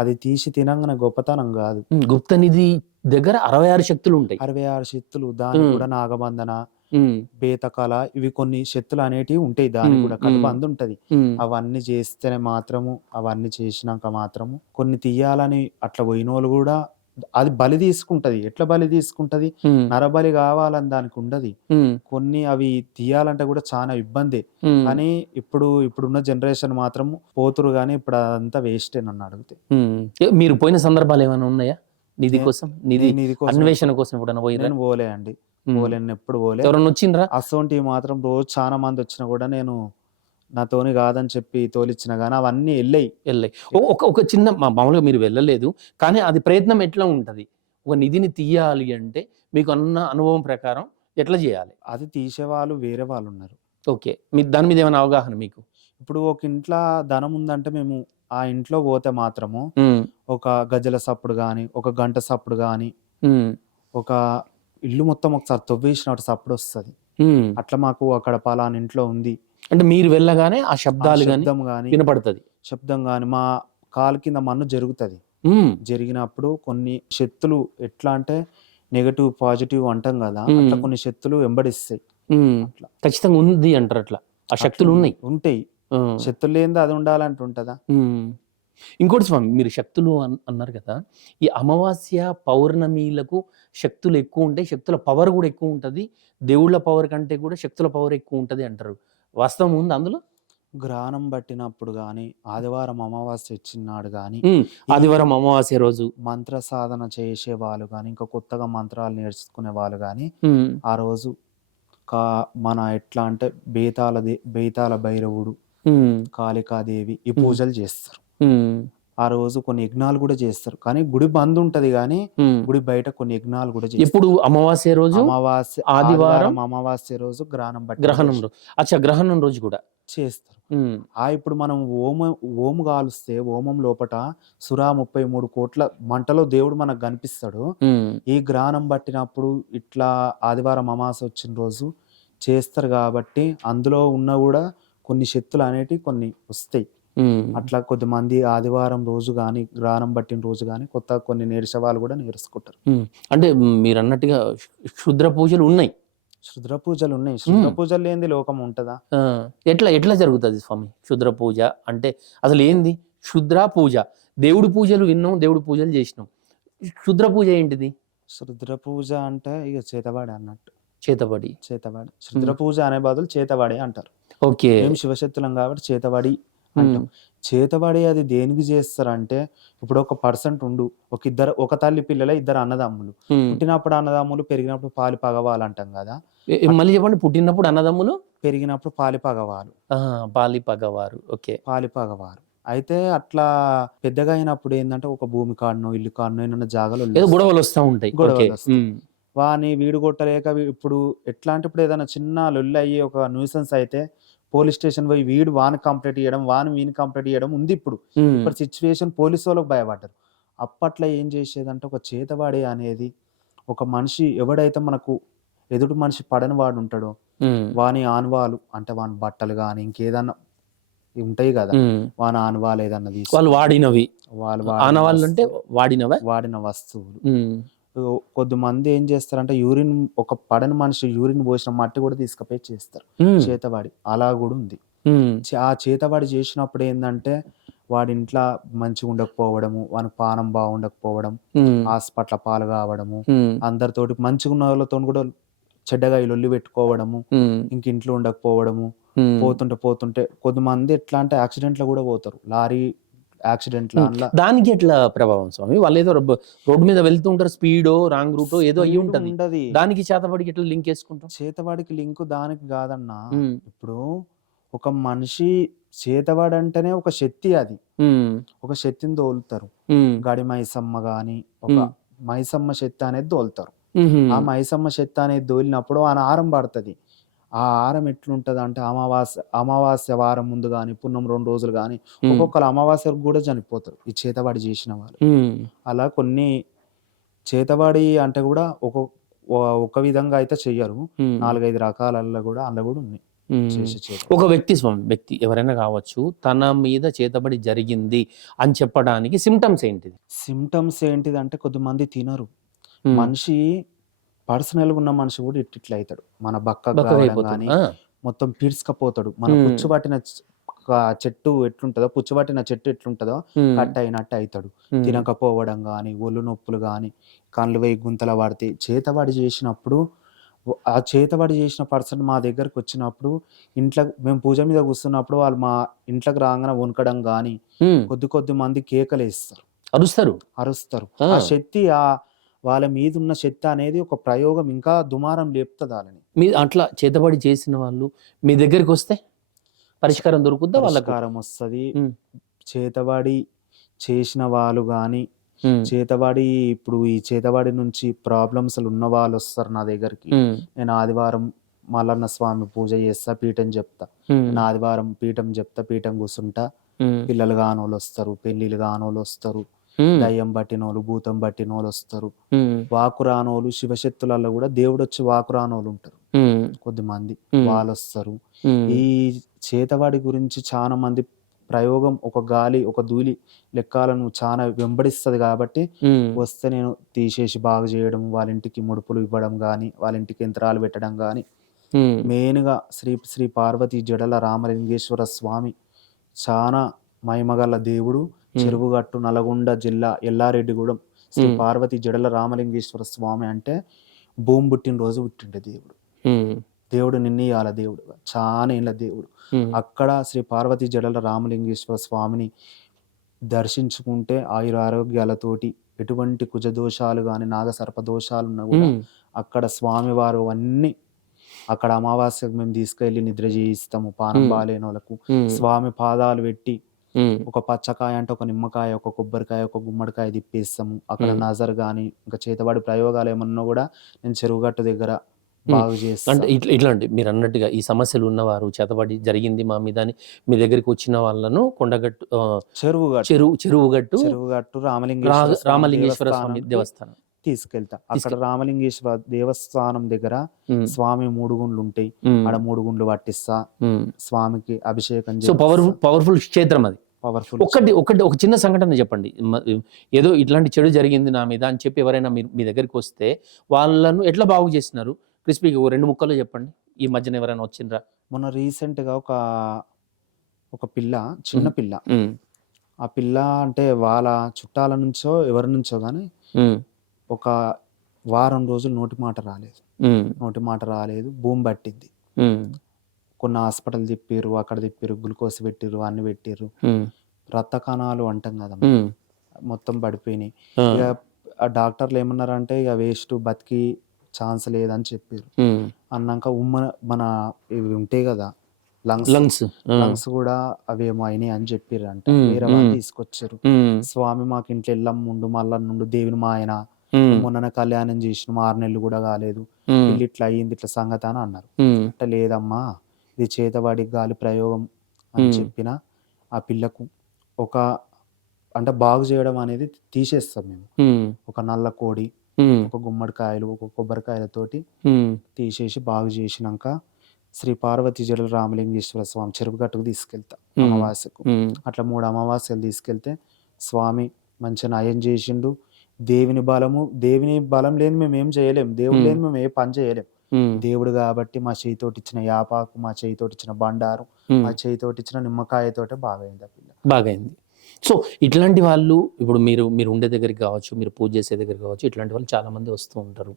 అది తీసి తినంగానే గొప్పతనం కాదు. గుప్త నిధి దగ్గర 66 శక్తులు ఉంటాయి. 66 శక్తులు దానికి ఉమ్, కూడా నాగబంధన, ఉమ్, బేతకళ ఇవి కొన్ని శక్తులు అనేటివి ఉంటాయి. దానికి ఉమ్, కూడా ఉమ్, కటుబంధ ఉంటది. ఉమ్, అవన్నీ చేస్తేనే మాత్రము అవన్నీ చేసినాక మాత్రము కొన్ని తీయాలని అట్లా పోయినోళ్ళు కూడా అది బలి తీసుకుంటది. ఎట్లా బలి తీసుకుంటది? ఉమ్, నరబలి కావాలని దానికి ఉండది. ఉమ్, కొన్ని అవి తీయాలంటే కూడా చాలా ఇబ్బందే. ఉమ్, కానీ ఇప్పుడున్న జనరేషన్ మాత్రం పోతురు కానీ ఇప్పుడు అదంతా వేస్టే నన్ను అడిగితే. ఉమ్. మీరు పోయిన సందర్భాలు ఏమైనా ఉన్నాయా నిధి నే- కోసం, నిధి నేను ఇది కోసం అన్వేషణ కోసం ఎప్పుడైనా పోయిరా? నేను పోలే అండి. నేను ఎప్పుడు పోలే. ఎవరన్నా వచ్చిండ్రా? అసోంటివి మాత్రం రోజు చాలా మంది వచ్చినా కూడా నేను నాతోని కాదని చెప్పి తోలిచ్చిన కానీ అవన్నీ వెళ్ళాయి. వెళ్ళాయి. ఒక చిన్న మామూలుగా మీరు వెళ్ళలేదు, కానీ అది ప్రయత్నం ఎట్లా ఉంటది? ఒక నిధిని తీయాలి అంటే మీకు అన్న అనుభవం ప్రకారం ఎట్లా చేయాలి? అది తీసేవాళ్ళు వేరే వాళ్ళు ఉన్నారు. ఓకే, మీ దాని మీద ఏమైనా అవగాహన మీకు? ఇప్పుడు ఒక ఇంట్లో ధనం ఉందంటే మేము ఆ ఇంట్లో పోతే మాత్రము ఉమ్, ఒక గజల సప్పుడు కానీ ఒక గంట సప్పుడు కానీ ఉమ్, ఒక ఇల్లు మొత్తం ఒకసారి తవ్వేసినట్టు సప్పుడు వస్తుంది. ఉమ్. అట్లా మాకు అక్కడ పలానా ఇంట్లో ఉంది అంటే మీరు వెళ్ళగానే ఆ ఆ శబ్దాలు కానీ శబ్దం కానీ వినపడుతుంది. మా కాలు కింద మన్ను జరుగుతుంది. జరిగినప్పుడు కొన్ని శక్తులు ఎట్లా అంటే నెగటివ్ పాజిటివ్ అంటాం కదా, అట్లా కొన్ని శక్తులు వెంబడిస్తాయి. అట్లా ఖచ్చితంగా ఉంది అంటారు అట్లా. ఆ శక్తులు ఉన్నాయి. ఉంటాయి. శక్తులు లేనిది అది ఉండాలంటే ఉంటుందా? ఇంకోటి స్వామి, మీరు శక్తులు అన్నారు కదా, ఈ అమావాస్య పౌర్ణమిలకు శక్తులు ఎక్కువ ఉంటాయి, శక్తుల పవర్ కూడా ఎక్కువ ఉంటుంది, దేవుళ్ళ పవర్ కంటే కూడా శక్తుల పవర్ ఎక్కువ ఉంటుంది అంటారు. వాస్తవం ఉంది అందులో? గ్రహణం పట్టినప్పుడు కానీ ఆదివారం అమావాస్య వచ్చినాడు కానీ ఆదివారం అమావాస్య రోజు మంత్ర సాధన చేసే వాళ్ళు కానీ ఇంకా కొత్తగా మంత్రాలు నేర్చుకునే వాళ్ళు కానీ ఆ రోజు మన ఎట్లా అంటే బేతాల భైరవుడు, కాళికాదేవి ఈ పూజలు చేస్తారు. ఆ రోజు కొన్ని యజ్ఞాలు కూడా చేస్తారు. కానీ గుడి బంద్ ఉంటది కానీ గుడి బయట కొన్ని యజ్ఞాలు కూడా చేస్తారు. ఎప్పుడు? అమావాస్య రోజు, ఆదివారం అమావాస్య రోజు గ్రహణం రోజు. అచ్చా, గ్రహణం రోజు కూడా చేస్తారు. ఇప్పుడు మనం ఓము కాలుస్తే ఓమం లోపట సురా 33 కోట్ల మంటలో దేవుడు మనకు కనిపిస్తాడు. ఈ గ్రహణం పట్టినప్పుడు ఇట్లా ఆదివారం అమావాస్య వచ్చిన రోజు చేస్తారు కాబట్టి అందులో ఉన్న కూడా కొన్ని శక్తులు అనేటివి కొన్ని వస్తాయి. అట్లా కొద్దిమంది ఆదివారం రోజు కానీ గ్రహణం పట్టిన రోజు కానీ కొత్త కొన్ని నేర్చేవాళ్ళు కూడా నేర్చుకుంటారు. అంటే మీరు అన్నట్టుగా క్షుద్ర పూజలు ఉన్నాయి. క్షుద్ర పూజలు ఉన్నాయి. క్షుద్ర పూజలు లేనిది లోకం ఉంటుందా? ఎట్లా జరుగుతుంది స్వామి క్షుద్ర పూజ అంటే? అసలు ఏంది క్షుద్ర పూజ? దేవుడి పూజలు విన్నాం, దేవుడి పూజలు చేసినాం. క్షుద్ర పూజ ఏంటిది? క్షుద్ర పూజ అంటే ఇక చేతబడి అన్నట్టు. చేతబడి. క్షుద్ర పూజ అనే బదులు చేతబడి అంటారు. ఓకే, మేము శివశక్తులం కాబట్టి చేతబడి అంటాం. చేతబడి అది దేనికి చేస్తారంటే, ఇప్పుడు ఒక పర్సెంట్ ఒక తల్లి పిల్లల 2 అన్నదమ్ములు, పుట్టినప్పుడు అన్నదమ్ములు పెరిగినప్పుడు పాలి పగవాలంటాం కదా. మళ్ళీ చెప్పండి. పుట్టినప్పుడు అన్నదమ్ములు, పెరిగినప్పుడు పాలి పగవారు. పాలి పగవారు. ఓకే, పాలి పగవారు. అయితే అట్లా పెద్దగా అయినప్పుడు ఏంటంటే ఒక భూమి కాడనో ఇల్లు కాడనో ఏమన్నా జాగాలో గొడవలు వస్తూ ఉంటాయి. వాని వీడు కొట్టలేక ఇప్పుడు ఎట్లా అంటే ఇప్పుడు ఏదైనా చిన్న లొల్లి అయ్యి ఒక న్యూసెన్స్ అయితే పోలీస్ స్టేషన్ పోయి వీడు వాని కంప్లైంట్ చేయడం, వీని కంప్లైంట్ చేయడం ఉంది. ఇప్పుడు సిచ్యువేషన్ పోలీసు వాళ్ళకి భయపడ్డారు. అప్పట్లో ఏం చేసేదంటే ఒక చేతవాడి అనేది ఒక మనిషి ఎవడైతే మనకు ఎదుటి మనిషి పడని వాడు ఉంటాడో వాని ఆనవాలు అంటే వాని బట్టలు కానీ ఇంకేదన్నా ఉంటాయి కదా, వాని ఆనవాలు ఏదన్నా వాళ్ళు వాడినవి, వాడిన వస్తువులు. కొద్దిమంది ఏం చేస్తారంటే యూరిన్, ఒక పడని మనిషి యూరిన్ పోసిన మట్టి కూడా తీసుకుపోయి చేస్తారు చేతవాడి. అలా కూడా ఉంది. ఆ చేతవాడి చేసినప్పుడు ఏంటంటే వాడి ఇంట్లో మంచిగా ఉండకపోవడము, వానికి పానం బాగుండకపోవడం, హాస్పిటల్ పాలు కావడము, అందరితోటి మంచిగా ఉన్న వాళ్ళతో కూడా చెడ్డగా లొల్లి పెట్టుకోవడము, ఇంక ఇంట్లో ఉండకపోవడము, పోతుంటే కొద్దిమంది ఎట్లా అంటే యాక్సిడెంట్లో కూడా పోతారు. Lorry accident. దానికి ఎట్లా ప్రభావం స్వామి? వాళ్ళు ఏదో రోడ్డు మీద వెళ్తూ ఉంటారు, స్పీడో రాంగ్ రూటో ఏదో అయ్యి ఉంటది. దానికి చేతబడికి ఎట్లా లింక్ వేసుకుంటాం? చేతబడికి లింక్ దానికి కాదన్నా. ఇప్పుడు ఒక మనిషి చేతబడి అంటేనే ఒక శక్తి, అది ఒక శక్తిని తోలుతారు. గడి మైసమ్మ గాని ఒక మైసమ్మ శక్తి అనేది తోలుతారు. ఆ మైసమ్మ శక్తి అనేది తోలినప్పుడు ఆ ఆరం పడుతుంది. ఆ ఆరం ఎట్లుంటది అంటే అమావాస్య వారం ముందు కానీ పున్నం 2 రోజులు కానీ ఒక్కొక్కరు అమావాస్యకు కూడా చనిపోతారు ఈ చేతబడి చేసిన వాళ్ళు. అలా కొన్ని చేతబడి అంటే కూడా ఒక విధంగా అయితే చెయ్యరు. 4, 5 రకాలల్లో కూడా అందులో కూడా ఉన్నాయి చేసే చేతబడి. ఒక వ్యక్తి ఎవరైనా కావచ్చు, తన మీద చేతబడి జరిగింది అని చెప్పడానికి సిమ్టమ్స్ ఏంటిది? సిమ్టమ్స్ ఏంటిదంటే కొద్దిమంది తినరు. ఉమ్, మనిషి పర్సనల్‌గా ఉన్న మనిషి కూడా ఇట్టిట్లా అయితాడు. మన బక్కగా బక్కగా కావడం అయిపోతాడు. గానీ, మొత్తం పీడ్చుకపోతాడు. మన పుచ్చుపట్టిన చెట్టు ఎట్లుంటదో, పుచ్చుపట్టిన చెట్టు ఎట్లుంటదో కట్ అయినట్టు అయితాడు. తినకపోవడం గానీ, ఒళ్ళు నొప్పులు గానీ, కళ్ళు వేయి గుంతలు పడతాయి. చేతబడి చేసినప్పుడు ఆ చేతబడి చేసిన పర్సన్ మా దగ్గరకు వచ్చినప్పుడు మేము పూజ మీద కూర్చున్నప్పుడు వాళ్ళు మా ఇంట్లోకి రాగానే వణకడం గానీ, కొద్ది మంది కేకలేస్తారు, అరుస్తారు. ఆ శక్తి వాళ్ళ మీదున్న శక్తి అనేది ఒక ప్రయోగం ఇంకా దుమారం లేపుతది వాళ్ళని. మీ అట్లా చేతబడి చేసిన వాళ్ళు మీ దగ్గరికి వస్తే పరిష్కారం దొరుకుద్దా వాళ్ళకు? పరిష్కారం వస్తది. చేతబడి చేసిన వాళ్ళు గానీ, చేతబడి ఇప్పుడు ఈ చేతబడి నుంచి ప్రాబ్లమ్స్ ఉన్న వాళ్ళు వస్తారు నా దగ్గరికి. నేను ఆదివారం మల్లన్న స్వామి పూజ చేస్తా, పీఠం చెప్తా. నేను ఆదివారం పీఠం చెప్తా, పీఠం కూర్చుంటా. పిల్లలు కానోళ్ళు వస్తారు, పెళ్ళిళ్ళు కానోళ్ళు వస్తారు, దయ్యం పట్టినోళ్ళు, భూతం పట్టినోళ్ళు వస్తారు, వాకు రానోళ్ళు, శివశక్తులలో కూడా దేవుడొచ్చి వాకు రానోళ్ళు ఉంటారు కొద్దిమంది, వాళ్ళు వస్తారు. ఈ చేతబడి గురించి చాలా మంది ప్రయోగం ఒక గాలి, ఒక ధూళి లెక్కాలను చాలా వెంబడిస్తుంది కాబట్టి వస్తే నేను తీసేసి బాగు చేయడం, వాళ్ళ ఇంటికి ముడుపులు ఇవ్వడం కానీ, వాళ్ళ ఇంటికి యంత్రాలు పెట్టడం కానీ. మెయిన్గా శ్రీ పార్వతి జడల రామలింగేశ్వర స్వామి చాలా మహిమగల దేవుడు. చెరువుగట్టు, నల్గొండ జిల్లా, ఎల్లారెడ్డిగూడెం శ్రీ పార్వతి జడల రామలింగేశ్వర స్వామి అంటే భూమి పుట్టిన రోజు పుట్టిండే దేవుడు. దేవుడు నిన్నయాల దేవుడు, చాలా ఏళ్ళ దేవుడు. అక్కడ శ్రీ పార్వతి జడల రామలింగేశ్వర స్వామిని దర్శించుకుంటే ఆయురారోగ్యాలతోటి ఎటువంటి కుజదోషాలు కానీ, నాగసర్ప దోషాలు ఉన్నా కూడా అక్కడ స్వామివారు అన్నీ అక్కడ అమావాస్యకు మేము తీసుకెళ్ళి నిద్ర చేయిస్తాము. పానం బాలేని వాళ్ళకు స్వామి పాదాలు పెట్టి ఒక పచ్చకాయ అంటే ఒక నిమ్మకాయ, ఒక కొబ్బరికాయ, ఒక గుమ్మడికాయ తిప్పేస్తాము. అక్కడ నజర్ కానీ ఇంకా చేతబడి ప్రయోగాలు ఏమన్నా కూడా నేను చెరువుగట్టు దగ్గర బాగు చేస్తాను. అంటే ఇట్లాంటి మీరు అన్నట్టుగా ఈ సమస్యలు ఉన్నవారు, చేతబడి జరిగింది మా మీద అని మీ దగ్గరికి వచ్చిన వాళ్ళను కొండగట్టు, చెరువుగట్టు రామలింగేశ్వర స్వామి దేవస్థానం తీసుకెళ్తా. అక్కడ రామలింగేశ్వర దేవస్థానం దగ్గర స్వామి 3 గుండ్లు ఉంటాయి. ఆడ 3 గుండ్లు పట్టిస్తా, స్వామికి అభిషేకం చేస్తా. పవర్ఫుల్ క్షేత్రం అది. పవర్ఫుల్. ఒక చిన్న సంఘటన చెప్పండి. ఏదో ఇట్లాంటి చెడు జరిగింది నా మీద అని చెప్పి ఎవరైనా మీ దగ్గరికి వస్తే వాళ్ళను ఎట్లా బాగు చేసినారు? క్రిస్పీగా 2 ముక్కల్లో చెప్పండి. ఈ మధ్యన ఎవరైనా వచ్చిండ్రా? మొన్న రీసెంట్ గా ఒక పిల్ల, చిన్న పిల్ల, ఆ పిల్ల అంటే వాళ్ళ చుట్టాల నుంచో ఎవరి నుంచో గానీ ఒక వారం రోజులు నోటి మాట రాలేదు, భూమి పట్టింది. కొన్ని హాస్పిటల్ తిప్పారు, అక్కడ తిప్పారు, గ్లూకోజ్ పెట్టిర్రు, అన్ని పెట్టిర్రు. రక్త కణాలు అంటాం కదా, మొత్తం పడిపోయినాయి. ఇక ఆ డాక్టర్లు ఏమన్నారంటే ఇక వేస్ట్, బతికి ఛాన్స్ లేదని చెప్పారు. అన్నాక మన ఇవి ఉంటాయి కదా లంగ్స్ కూడా అవేమో అయినాయి అని చెప్పారు. అంటే వేరే వాళ్ళు తీసుకొచ్చారు. స్వామి మాకు ఇంట్లో ఎల్లమ్మ ఉండు, మల్లన్న ఉండు, దేవుని మా ఆయన మొన్న కళ్యాణం చేసిన 6 నెలలు కూడా కాలేదు, ఇల్లు ఇట్లా అయ్యింది, ఇట్లా సంగతి అని అన్నారు. అంటే లేదమ్మా, ఇది చేతబడి గాలి ప్రయోగం అని చెప్పిన ఆ పిల్లకు అంటే బాగు చేయడం అనేది తీసేస్తాం మేము. ఒక నల్ల కోడి, ఒక గుమ్మడికాయలు, ఒక కొబ్బరికాయలతోటి తీసేసి బాగు చేసినాక శ్రీ పార్వతి జడల రామలింగేశ్వర స్వామి చెరువుగట్టుకు తీసుకెళ్తా అమావాస్యకు. అట్లా 3 అమావాస్యలు తీసుకెళ్తే స్వామి మంచిగా నయం చేసిండు. దేవుని బలం లేని మేము ఏం చేయలేం, దేవుడు లేని మేము ఏ పని చేయలేం. దేవుడు కాబట్టి మా చేయితోటి ఇచ్చిన యాపాకు, మా చేయితోటి ఇచ్చిన బండారు, మా చేయితోటి ఇచ్చిన నిమ్మకాయతోటే బాగైంది ఆ పిల్ల. బాగైంది. సో ఇట్లాంటి వాళ్ళు ఇప్పుడు మీరు ఉండే దగ్గరికి కావచ్చు, మీరు పూజ చేసే దగ్గర కావచ్చు, ఇట్లాంటి వాళ్ళు చాలా మంది వస్తూ ఉంటారు.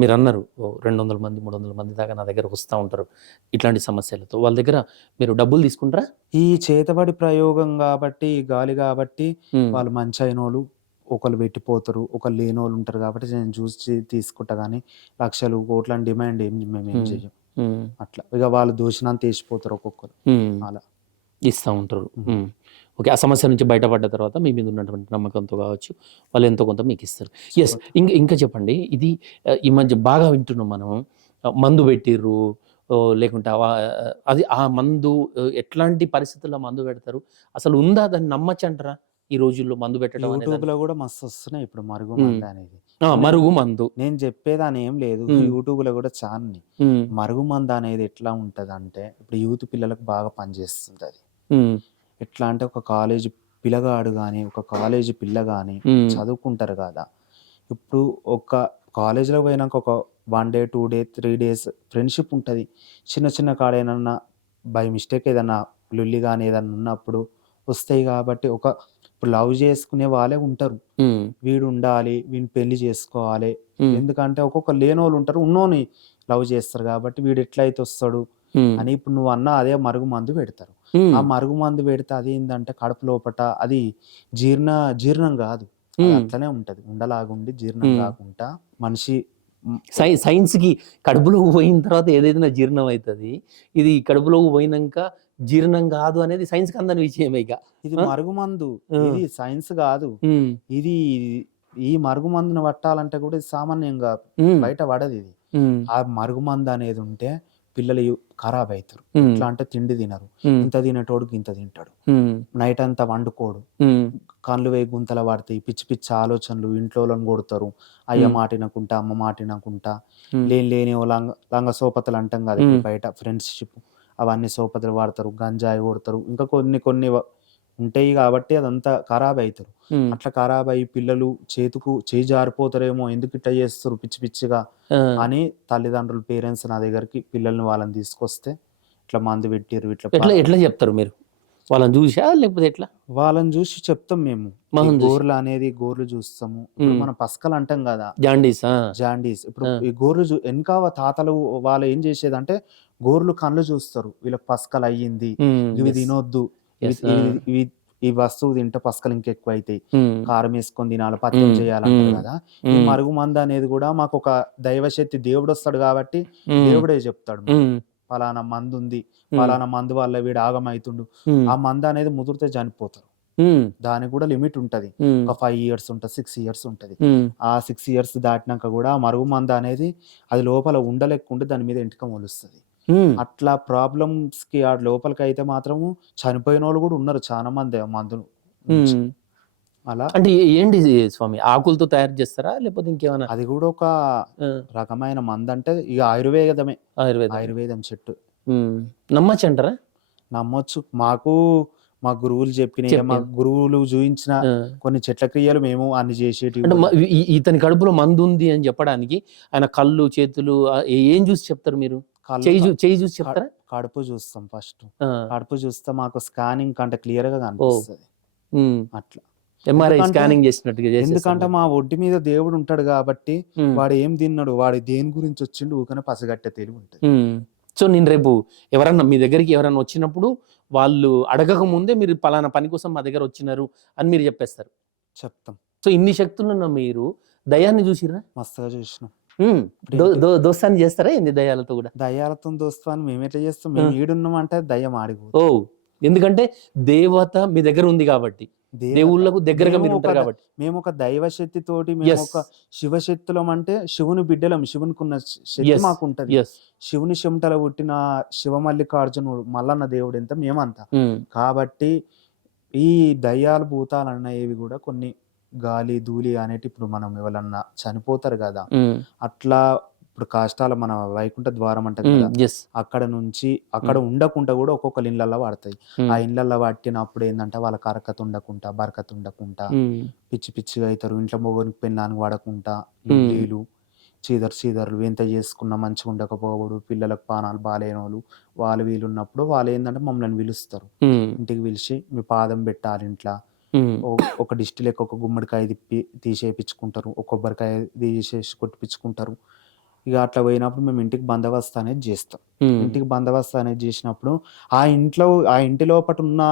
మీరు అన్నారు 200 మంది 300 మంది దాకా నా దగ్గర వస్తూ ఉంటారు ఇట్లాంటి సమస్యలతో. వాళ్ళ దగ్గర మీరు డబ్బులు తీసుకుంటారా? ఈ చేతబడి ప్రయోగం కాబట్టి, గాలి కాబట్టి వాళ్ళు మంచి అయినోళ్ళు ఒకళ్ళు పెట్టిపోతారు, ఒకళ్ళు లేనోళ్ళు ఉంటారు కాబట్టి నేను చూసి తీసుకుంటా. కానీ లక్షలు కోట్ల డిమాండ్ మేమేం చెయ్యం. అట్లా ఇక వాళ్ళు దోషినంత వేసిపోతారు, ఒక్కొక్కరు అలా ఇస్తూ ఉంటారు. ఓకే, ఆ సమస్య నుంచి బయటపడ్డ తర్వాత మీ మీద ఉన్నటువంటి నమ్మకంతో కావచ్చు, వాళ్ళు ఎంతో కొంత మీకు ఇస్తారు. ఎస్, ఇంకా చెప్పండి. ఇది ఈ మధ్య బాగా వింటున్నాం మనం, మందు పెట్టిర్రు లేకుంటే అది ఆ మందు ఎట్లాంటి పరిస్థితుల్లో మందు పెడతారు, అసలు ఉందా, దాన్ని నమ్మచ్చు అంటారా? ఈ రోజుల్లో మందు పెట్టడం అనేది? యూట్యూబ్ లో కూడా మస్తు వస్తున్నాయి ఇప్పుడు మరుగు ఉమ్. మందు అనేది. మరుగు మందు. నేను చెప్పేదాని ఏం లేదు, ఉమ్. యూట్యూబ్ లో కూడా చాలా. ఉమ్. మరుగు మందు అనేది ఎట్లా ఉంటది అంటే ఇప్పుడు యూత్ పిల్లలకు బాగా పనిచేస్తుంది అది. ఉమ్. ఎట్లా అంటే ఒక కాలేజ్ పిల్లగాడు కానీ ఒక కాలేజ్ పిల్ల కానీ ఉమ్. చదువుకుంటారు కదా. ఇప్పుడు ఒక కాలేజీలో పోయినాక ఒక 1 డే 2 డే 3 డేస్ ఫ్రెండ్షిప్ ఉంటుంది. చిన్న చిన్న కాడ ఏమన్నా బై మిస్టేక్ ఏదన్నా లొల్లి కానీ ఏదన్నా ఉన్నప్పుడు వస్తాయి కాబట్టి ఇప్పుడు లవ్ చేసుకునే వాళ్ళే ఉంటారు. ఉమ్. వీడు ఉండాలి, వీడిని పెళ్లి చేసుకోవాలి. ఉమ్. ఎందుకంటే ఒక్కొక్క లేనోళ్ళు ఉంటారు, ఉన్నోని లవ్ చేస్తారు కాబట్టి వీడు ఎట్లయితే వస్తాడు ఉమ్. అని ఇప్పుడు నువ్వు అన్న అదే మరుగు మందు పెడతారు. ఉమ్. ఆ మరుగు మందు పెడితే అది ఏంటంటే కడుపు లోపట అది జీర్ణం కాదు, అది ఉమ్. అట్లనే ఉంటది, ఉండలాగుండి జీర్ణం ఉమ్. కాకుండా మనిషి సైన్స్ కి కడుపులోకి పోయిన తర్వాత ఏదైతే జీర్ణం అవుతుంది, ఇది కడుపులోకి పోయినాక జీర్ణం కాదు అనేది సైన్స్ కి అందని విషయమే. ఇక ఇది ఆ? మరుగు మందు, ఆ. ఇది సైన్స్ కాదు. ఉమ్. ఇది ఈ మరుగు మందును పట్టాలంటే కూడా ఇది సామాన్యంగా ఉమ్. బయట పడదు ఇది. ఉమ్. ఆ మరుగు మందు అనేది ఉంటే పిల్లలు ఖరాబ్ అవుతారు. ఉమ్. ఎట్లా అంటే తిండి తినరు, ఉమ్. ఇంత తినేటోడుకి ఇంత తింటాడు, ఉమ్. నైట్ అంతా వండుకోడు, ఉమ్. కళ్ళు వేయి గుంతల పడతాయి, పిచ్చి పిచ్చి ఆలోచనలు, ఇంట్లో వాళ్ళని కొడతారు, అయ్య ఉమ్. మాట వినకుంటా అమ్మ మాట వినకుంటా, ఉమ్. లేని లంగ సోపతలు అంటాం కదా ఇప్పుడు బయట ఫ్రెండ్షిప్, అవన్నీ సోపతలు వాడతారు, గంజాయి కొడతారు, ఇంకా కొన్ని ఉంటాయి కాబట్టి అదంతా ఖరాబ్ అవుతారు. ఉమ్. అట్లా ఖరాబ్ అయ్యి పిల్లలు చేయి జారిపోతారేమో, ఎందుకు ఇట్లా చేస్తారు పిచ్చి పిచ్చిగా ఆ. అని తల్లిదండ్రులు పేరెంట్స్ నా దగ్గరికి పిల్లల్ని వాళ్ళని తీసుకొస్తే ఇట్లా మందు పెట్టిర్రు ఇట్లా ఎట్లా ఎట్లా చెప్తారు మీరు? వాళ్ళని చూసా లేకపోతే ఎట్లా? వాళ్ళని చూసి చెప్తాం మేము. ఈ మొహం చూసి. గోర్లు చూస్తాము. ఇప్పుడు మనం పసకలు అంటాం కదా, జాండీస్. జాండీస్. ఇప్పుడు ఈ గోర్లు వెనక తాతలు వాళ్ళు ఏం చేసేదంటే గోర్లు కళ్ళు చూస్తారు, వీళ్ళకి పసకలు అయ్యింది, ఇవి తినొద్దు, ఈ వస్తువు తింటే పసకలు ఇంకెక్కువ అవుతాయి, కారం వేసుకొని తినాలి, పత్యం చేయాలంటారు కదా. ఈ మరుగు మందు అనేది కూడా మాకు ఒక దైవశక్తి, దేవుడు వస్తాడు కాబట్టి దేవుడే చెప్తాడు పలానా మందు ఉంది, పలానా మందు వల్ల వీడు ఆగమవుతుండు, ఆ మందు అనేది ముదిరితే చనిపోతారు. దానికి కూడా లిమిట్ ఉంటది, ఒక 5 years ఉంటుంది, 6 years ఉంటుంది. ఆ 6 years దాటినాక కూడా ఆ మరుగు మందు అనేది అది లోపల ఉండలేకుంటే దాని మీద ఎంటిక మొలుస్తుంది. అట్లా ప్రాబ్లమ్స్ కి ఆ లోపలికి అయితే మాత్రము చనిపోయిన వాళ్ళు కూడా ఉన్నారు చాలా మంది ఆ మందు నుంచి. అలా అంటే ఏంటి స్వామి, ఆకులతో తయారు చేస్తారా లేకపోతే ఇంకేమైనా? అది కూడా ఒక రకమైన మందు, అంటే ఇక ఆయుర్వేదం చెట్టు. నమ్మచ్చు అంటారా? నమ్మొచ్చు. మా గురువులు చెప్పిన, మా గురువులు చూపించిన కొన్ని చెట్ల క్రియలు మేము అన్ని చేసేటివి. అంటే ఇతని కడుపులో మందు ఉంది అని చెప్పడానికి ఆయన కళ్ళు చేతులు ఏం చూసి చెప్తారు మీరు? చేయి చూసి చెప్తారా? కడుపు చూస్తాం ఫస్ట్, కడుపు చూస్తే మాకు స్కానింగ్ కంటే క్లియర్ గా కనిపిస్తుంది. అట్లా ఎంఆర్ఐ స్కానింగ్ చేసినట్టుగా. ఎందుకంటే మా ఒడ్డు మీద దేవుడు ఉంటాడు కాబట్టి వాడు ఏం తిన్నాడు, వాడు దేని గురించి వచ్చిండు ఊకనే పసిగట్టే తెలివి ఉంటుంది. సో నేను రేపు ఎవరన్నా మీ దగ్గరికి ఎవరన్నా వచ్చినప్పుడు వాళ్ళు అడగక ముందే మీరు పలానా పని కోసం మా దగ్గర వచ్చినారు అని మీరు చెప్తాం. సో ఇన్ని శక్తులున్న మీరు దయాన్ని చూసిరా? మస్తుగా చూసినాం. దోస్తాన్ని చేస్తారా ఏంది దయాలతో కూడా? దయాలతో దోస్తాన్ని మేము ఎట్లా చేస్తాం? మేము ఈడున్నాం అంటే దయ్యం ఆడిపోతుంది. ఎందుకంటే దేవత మీ దగ్గర ఉంది కాబట్టి, దేవుళ్ళకు దగ్గరగా మీరు ఉంటారు కాబట్టి. మేము ఒక దైవశక్తి తోటి, మేము ఒక శివశక్తులం, అంటే శివుని బిడ్డలం, శివునికి ఉన్న శక్తి మాకు ఉంటది. శివుని చెమటల పుట్టిన శివమల్లికార్జునుడు మల్లన్న దేవుడు ఎంత మేమంతా. కాబట్టి ఈ దయ్యాలు భూతాలు అన్నవి కూడా కొన్ని గాలి ధూళి అనేటి, ఇప్పుడు మనం ఎవరన్నా చనిపోతారు కదా, అట్లా ఇప్పుడు కాష్టాల మన వైకుంఠ ద్వారం అంటారు కదా, అక్కడ నుంచి అక్కడ ఉండకుండా కూడా ఒక్కొక్కరు ఇళ్ళల్లో పడతాయి. ఆ ఇళ్ళల్లో పట్టినప్పుడు ఏంటంటే వాళ్ళ కరకత ఉండకుండా, బరకత ఉండకుండా పిచ్చి పిచ్చిగా అవుతారు. ఇంట్లో మొగనికి పెళ్ళానికి వాడకుండా, ఇల్లీలు చీదర్లు ఎంత చేసుకున్నా మంచిగా ఉండకపోవడు, పిల్లలకు పానాలు బాగాలేని వాళ్ళు వీళ్ళు ఉన్నప్పుడు వాళ్ళు ఏంటంటే మమ్మల్ని పిలుస్తారు. ఇంటికి పిలిచి మీ పాదం పెట్టాలి ఇంట్లో, ఒక డిస్టి లెక్క ఒక గుమ్మడికాయ తీసేపించుకుంటారు, ఒక కొబ్బరికాయ తీసేసి కొట్టిపించుకుంటారు. ఇక అట్లా పోయినప్పుడు మేము ఇంటికి బందోబస్తు అనేది చేస్తాం. ఇంటికి బందోబస్తు అనేది చేసినప్పుడు ఆ ఇంటి లోపల ఉన్న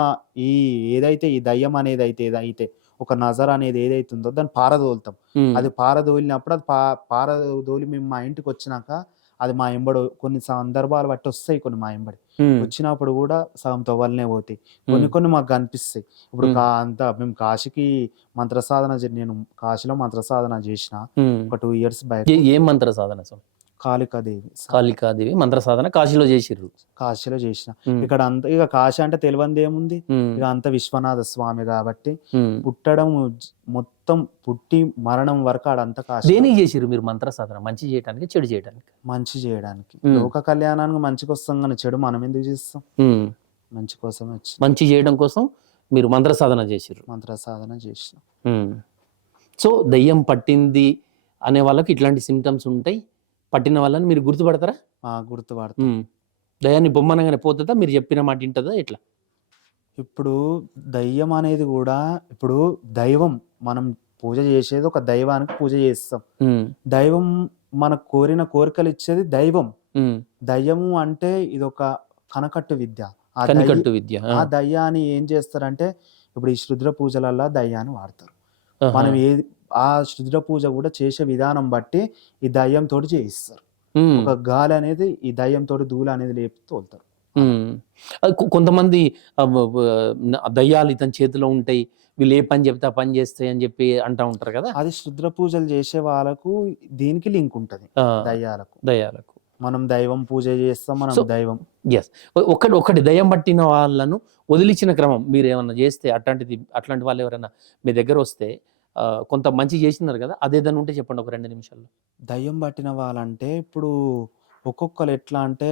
ఏదైతే ఈ దయ్యం అనేది అయితే ఒక నజర్ అనేది ఏదైతే ఉందో దాన్ని పారదోలుతాం. అది పారదోలినప్పుడు అది పారదోలి మేము మా ఇంటికి వచ్చినాక అది మా ఎంబడి కొన్ని సందర్భాలు బట్టి వస్తాయి, కొన్ని మా ఎంబడి వచ్చినప్పుడు కూడా సగం తవ్వలనే పోతాయి, కొన్ని మాకు కనిపిస్తాయి. ఇప్పుడు అంతా మేము కాశీకి నేను కాశీలో మంత్ర సాధన చేసిన ఒక 2 years బ్యాక్. ఏం మంత్ర సాధన? కాళికాదేవి కాళికాదేవి మంత్ర సాధన కాశీలో చేసిర్రు. కాశీలో చేసిన. ఇక్కడ అంత ఇక కాశీ అంటే తెలియంది ఏముంది, ఇక అంత విశ్వనాథ స్వామి కాబట్టి పుట్టడం మొత్తం పుట్టి మరణం వరకు ఆడంతా కాశీ. దేనికి చేసిర్రు మీరు మంత్ర సాధన? మంచి చేయడానికి, చెడు చేయడానికి? మంచి చేయడానికి, లోక కళ్యాణానికి మంచి కోసం, కానీ చెడు మనం ఎందుకు చేస్తాం? మంచి కోసమే వచ్చి మంచి చేయడం కోసం మీరు మంత్ర సాధన చేసిర్రు. మంత్ర సాధన చేసిన. సో దయ్యం పట్టింది అనే వాళ్ళకి ఇట్లాంటి సిమ్టమ్స్ ఉంటాయి. పట్టిన వాళ్ళని మీరు గుర్తుపడతారా? గుర్తుపడతాం. దయ్యాన్ని బొమ్మనగానే పోతుందా? మీరు చెప్పిన మాట వింటుందా? ఎట్లా? ఇప్పుడు దయ్యం అనేది కూడా, ఇప్పుడు దైవం మనం పూజ చేసేది ఒక దైవానికి పూజ చేస్తాం. దైవం మనకు కోరిన కోరికలు ఇచ్చేది దైవం. దయ్యము అంటే ఇది ఒక కనకట్టు విద్య. కనికట్టు విద్య. ఆ దయ్యాన్ని ఏం చేస్తారంటే, ఇప్పుడు ఈ క్షుద్ర పూజలల్లో దయ్యాన్ని వాడతారు. మనం ఆ క్షుద్ర పూజ కూడా చేసే విధానం బట్టి ఈ దయ్యం తోటి చేయిస్తారు. ఒక గాలి అనేది ఈ దయ్యం తోటి దూల అనేది లేపి తోలుతారు. కొంతమంది దయ్యాలు ఇతని చేతిలో ఉంటాయి, వీళ్ళు ఏ పని చెప్తే ఆ పని చేస్తాయి అని చెప్పి అంటా ఉంటారు కదా. అది క్షుద్ర పూజలు చేసే వాళ్ళకు దీనికి లింక్ ఉంటది. దయ్యాలకు మనం దైవం పూజ చేస్తాం, మనం దైవం. ఒకటి దయ్యం పట్టిన వాళ్ళను వదిలించిన క్రమం మీరు ఏమన్నా చేస్తే, అట్లాంటి వాళ్ళు ఎవరైనా మీ దగ్గర వస్తే కొంత మంచి చేసినారు కదా, అదేదన్నా ఉంటే చెప్పండి ఒక 2 నిమిషాల్లో. దయ్యం పట్టిన వాళ్ళంటే ఇప్పుడు ఒక్కొక్కరు ఎట్లా అంటే,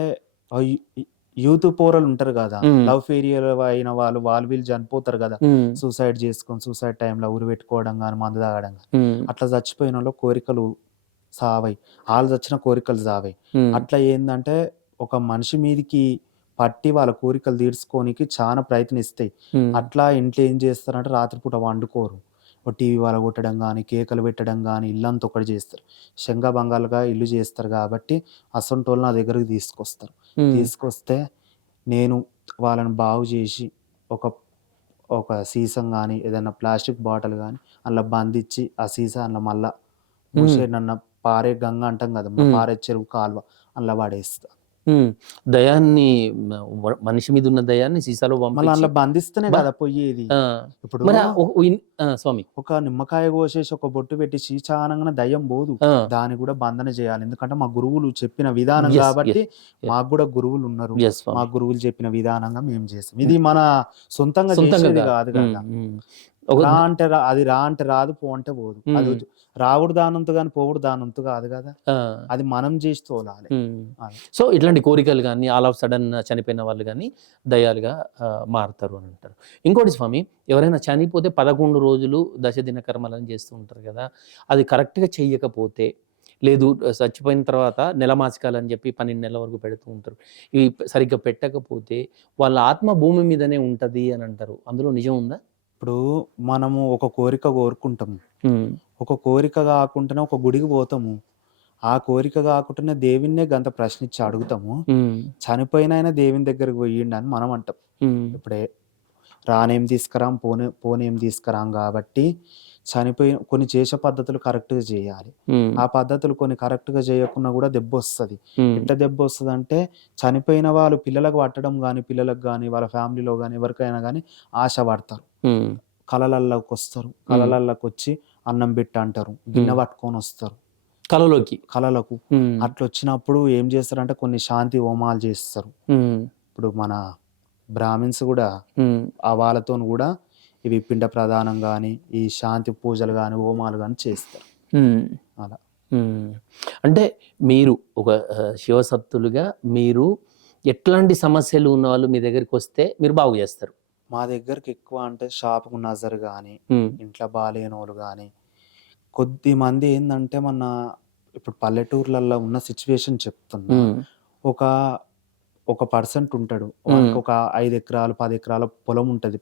యూత్ పోరలు ఉంటారు కదా, లవ్ ఫెయిలియర్ అయిన వాళ్ళు వీళ్ళు చనిపోతారు కదా, సూసైడ్ చేసుకొని సూసైడ్ టైంలో ఉరి పెట్టుకోవడం కానీ, మందు తాగడం కానీ, అట్లా చచ్చిపోయిన వాళ్ళు కోరికలు సావై, వాళ్ళు చచ్చిన కోరికలు సావై. అట్లా ఏంటంటే ఒక మనిషి మీదికి పట్టి వాళ్ళ కోరికలు తీర్చుకోనికి చాలా ప్రయత్నిస్తాయి. అట్లా ఇంట్లో ఏం చేస్తారంటే రాత్రిపూట వండుకోరు, టీవీ వాళ్ళ కొట్టడం కానీ, కేకలు పెట్టడం కానీ, ఇల్లంతా ఒకటి చేస్తారు, శంగా బంగాలుగా ఇల్లు చేస్తారు. కాబట్టి అసొంటోళ్ళు నా దగ్గరకు తీసుకొస్తే నేను వాళ్ళని బాగు చేసి ఒక సీసం కానీ, ఏదైనా ప్లాస్టిక్ బాటిల్ కానీ అందులో బంధించి, ఆ సీసా అందులో మళ్ళా నన్ను పారే గంగ అంటాం కదా, పారే చెరువు కాలువ అందులో పడేస్తా. దయాన్ని, మనిషి మీద ఉన్న దయాన్ని సీసాలో మళ్ళీ అందులో బంధిస్తేనే కదా పోయేది. ఇప్పుడు స్వామి ఒక నిమ్మకాయ కోసేసి ఒక బొట్టు పెట్టి చీచానంగా దయ్యం పోదు, దాన్ని కూడా బంధన చేయాలి. ఎందుకంటే మా గురువులు చెప్పిన విధానం కాబట్టి, మాకు కూడా గురువులు ఉన్నారు, మా గురువులు చెప్పిన విధానంగా మేము చేస్తాం. ఇది మన సొంతంగా చేసేది కాదు కదా. అది రా అంటే రాదు, పో అంటే పోదు. అది రావుడు దానంతు కానీ పోవుడు దానంతు కాదు కదా, అది మనం చేసి తోలాలి. సో ఇట్లాంటి కోరికలు కానీ, ఆల్ ఆఫ్ సడన్ చనిపోయిన వాళ్ళు కానీ దయ్యాలుగా మారుతారు అని అంటారు. ఇంకోటి స్వామి, ఎవరైనా చనిపోతే 11 రోజులు దశదిన కర్మలను చేస్తూ ఉంటారు కదా, అది కరెక్ట్గా చెయ్యకపోతే, లేదు చచ్చిపోయిన తర్వాత నెలమాసికాలు అని చెప్పి 12 నెలల వరకు పెడుతూ ఉంటారు, ఇవి సరిగ్గా పెట్టకపోతే వాళ్ళ ఆత్మ భూమి మీదనే ఉంటుంది అని అంటారు. అందులో నిజం ఉందా? ఇప్పుడు మనము ఒక కోరిక కోరుకుంటాము, ఒక కోరిక కాకుండానే ఒక గుడికి పోతాము, ఆ కోరిక కాకుండానే దేవుణ్ణే గంత ప్రశ్నించి అడుగుతాము, చనిపోయిన ఆయన దేవుని దగ్గరకు పోయిండు అని మనం అంటాం. ఇప్పుడే రానేం తీసుకురాం, పోనేం తీసుకురాం కాబట్టి చనిపోయిన కొన్ని చేసే పద్ధతులు కరెక్ట్గా చేయాలి. ఆ పద్ధతులు కొన్ని కరెక్ట్గా చేయకుండా కూడా దెబ్బ వస్తుంది. ఎట్లా దెబ్బ వస్తుంది అంటే, చనిపోయిన వాళ్ళు పిల్లలకు పట్టడం కానీ, పిల్లలకు కానీ, వాళ్ళ ఫ్యామిలీలో కానీ ఎవరికైనా కానీ ఆశ పడతారు, కళలలోకి వస్తారు, కళలలోకి వచ్చి అన్నం పెట్టి అంటారు, గిన్నె పట్టుకొని వస్తారు కళలకు. అట్లా వచ్చినప్పుడు ఏం చేస్తారంటే కొన్ని శాంతి హోమాలు చేస్తారు. ఇప్పుడు మన బ్రాహ్మిన్స్ కూడా ఆ వాళ్ళతో కూడా ఇవి పిండ ప్రదానం కానీ, ఈ శాంతి పూజలు కానీ, హోమాలు కానీ చేస్తారు. అలా అంటే మీరు ఒక శివసత్తులుగా మీరు ఎట్లాంటి సమస్యలు ఉన్న వాళ్ళు మీ దగ్గరికి వస్తే మీరు బాగు చేస్తారు? మా దగ్గరికి ఎక్కువ అంటే షాపుకు నజర్ కానీ, ఇంట్లో బాలేనోళ్ళు కానీ, కొద్ది మంది ఏంటంటే మన ఇప్పుడు పల్లెటూర్లలో ఉన్న సిచ్యువేషన్ చెప్తున్నా. ఒక పర్సెంట్ ఉంటాడు, ఒక 5 ఎకరాలు 10 ఎకరాల పొలం ఉంటది,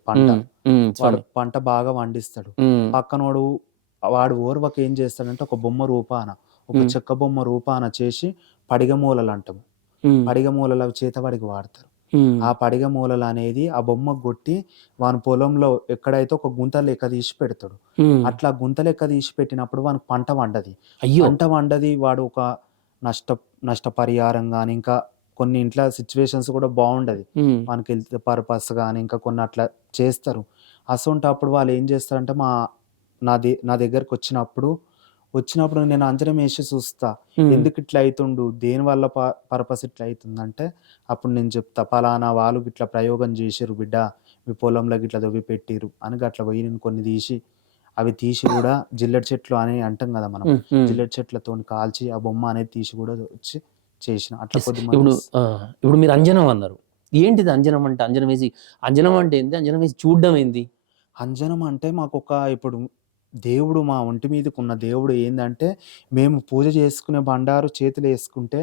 పంట బాగా పండిస్తాడు. పక్కనోడు వాడు ఓర్వక ఏం చేస్తాడంటే ఒక బొమ్మ రూపాన, ఒక చెక్క బొమ్మ రూపాన చేసి పడిగ మూలలు అంటాము, పడిగ మూలలు చేతబడికి వాడతారు. ఆ పడిగ మూలలు అనేది ఆ బొమ్మ కొట్టి వాని పొలంలో ఎక్కడైతే ఒక గుంత లెక్క తీసి పెడతాడు. అట్లా గుంత లెక్క తీసి పెట్టినప్పుడు వానికి పంట వండది. వాడు ఒక నష్టపరిహారం కానీ, ఇంకా కొన్ని ఇంట్లో సిచ్యువేషన్స్ కూడా బాగుండదు, మనకి హెల్త్ పర్పస్ కానీ ఇంకా కొన్ని అట్లా చేస్తారు. అసొంటప్పుడు వాళ్ళు ఏం చేస్తారంటే నా దగ్గరకు వచ్చినప్పుడు వచ్చినప్పుడు నేను అంజనం వేసి చూస్తా, ఎందుకు ఇట్లా అవుతుండు, దేని వల్ల పర్పస్ ఇట్లా అవుతుందంటే అప్పుడు నేను చెప్తా, పలానా వాళ్ళు ఇట్లా ప్రయోగం చేసిర్రు బిడ్డ, మీ పొలంలో ఇట్లా దొవ్వి పెట్టిరు అని అట్లా పోయి నేను కొన్ని తీసి, అవి తీసి కూడా జిల్లెడు చెట్లు అని అంటాం కదా మనం, జిల్లెడు చెట్లతో కాల్చి ఆ బొమ్మ అనేది తీసి కూడా వచ్చి చేసిన అట్లా కొద్దిమంది. ఇప్పుడు మీరు అంజనం అన్నారు, ఏంటిది అంజనం అంటే? అంజనం వేసి, అంజనం అంటే ఏంది? అంజనం వేసి చూడడం ఏంది? అంజనం అంటే మాకు ఇప్పుడు దేవుడు మా ఒంటి మీదకి ఉన్న దేవుడు ఏందంటే, మేము పూజ చేసుకునే బండారు చేతులు వేసుకుంటే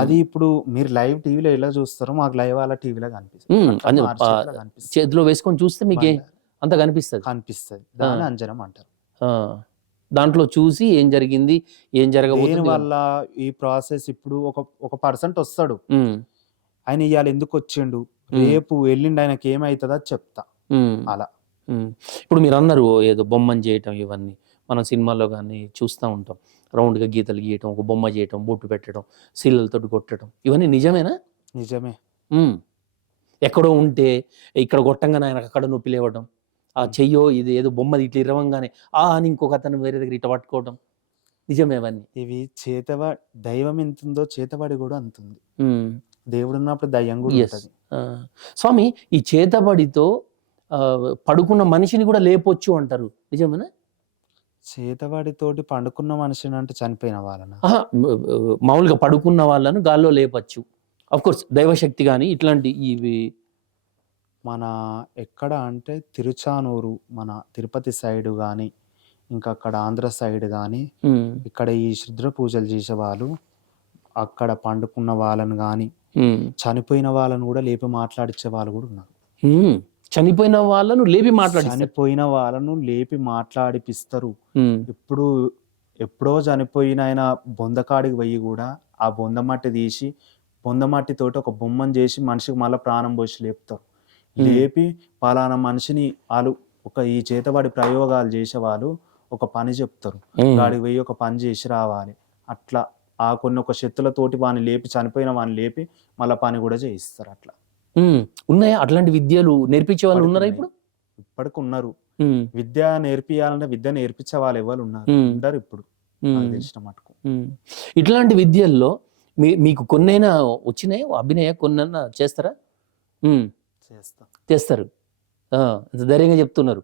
అది ఇప్పుడు మీరు లైవ్ టీవీలో ఎలా చూస్తారో మాకు లైవ్ అలా టీవీలో కనిపిస్తుంది. చేతిలో వేసుకొని చూస్తే మీకు అంత కనిపిస్తుంది, దాని అంజనం అంటారు. దాంట్లో చూసి ఏం జరిగింది, ఏం జరగబోతుంది, దేని వల్ల ఈ ప్రాసెస్. ఇప్పుడు ఒక పర్సెంట్ వస్తాడు, ఆయన ఇవాళ ఎందుకు వచ్చిండు, రేపు వెళ్ళిండి ఆయనకి ఏమైతుందో చెప్తా అలా. ఇప్పుడు మీరు అన్నారు ఏదో బొమ్మని చేయటం, ఇవన్నీ మనం సినిమాల్లో కానీ చూస్తూ ఉంటాం, రౌండ్గా గీతలు గీయటం, ఒక బొమ్మ చేయటం, బొట్టు పెట్టడం, శీలలతో కొట్టడం, ఇవన్నీ నిజమేనా? నిజమే. ఎక్కడో ఉంటే ఇక్కడ కొట్టంగానే ఆయనకు అక్కడ నొప్పి లేవడం, ఆ చెయ్యో ఇది ఏదో బొమ్మది ఇట్లా ఇరవంగానే అని ఇంకొక అతను వేరే దగ్గర ఇట్లా పట్టుకోవడం, నిజమే అవన్నీ? ఇవి దైవం ఎంత ఉందో చేతబడి కూడా అంతుంది. దేవుడు ఉన్నప్పుడు దయ్యం కూడా ఉంటుంది. స్వామి, ఈ చేతబడితో పడుకున్న మనిషిని కూడా లేపొచ్చు అంటారు, నిజమేనా? చేతబడితోటి పండుకున్న మనిషిని అంటే చనిపోయిన వాళ్ళని, మామూలుగా పడుకున్న వాళ్ళను గాల్లో లేపచ్చు. అఫ్ కోర్స్ దైవశక్తి కానీ ఇట్లాంటి ఇవి మన ఎక్కడ అంటే తిరుచానూరు, మన తిరుపతి సైడ్ కానీ, ఇంకా అక్కడ ఆంధ్ర సైడ్ కానీ, ఇక్కడ ఈ క్షుద్ర పూజలు చేసే వాళ్ళు అక్కడ పండుకున్న వాళ్ళని కానీ, చనిపోయిన వాళ్ళను కూడా లేపి మాట్లాడించే వాళ్ళు కూడా ఉన్నారు. చనిపోయిన వాళ్ళను లేపి మాట్లాడిపిస్తారు. ఎప్పుడో చనిపోయిన ఆయన బొందకాడికి పోయి కూడా ఆ బొందమట్టి తీసి, బొందమట్టితోటి ఒక బొమ్మను చేసి మనిషికి మళ్ళీ ప్రాణం పోసి లేపుతారు. లేపి పలానా మనిషిని వాళ్ళు ఈ చేతబడి ప్రయోగాలు చేసేవాళ్ళు ఒక పని చెప్తారు, గాడికి పోయి ఒక పని చేసి రావాలి. అట్లా ఒక శక్తులతోటి వాడిని లేపి, చనిపోయిన వాడిని లేపి మళ్ళీ పని కూడా చేయిస్తారు. అట్లా ఉన్నాయా అట్లాంటి విద్యలు నేర్పించే వాళ్ళు? ఉన్నారా ఇప్పుడు? ఇప్పటికి ఉన్నారు. విద్య నేర్పియాలంటే విద్య నేర్పించే వాళ్ళు ఎవరు ఉండరు ఇప్పుడు తెలిసిన మటుకు. ఇట్లాంటి విద్యల్లో మీకు కొన్నైనా వచ్చినాయి, అభినయ కొన్నైనా చేస్తారా? చేస్తారు, ధైర్యంగా చెప్తున్నారు.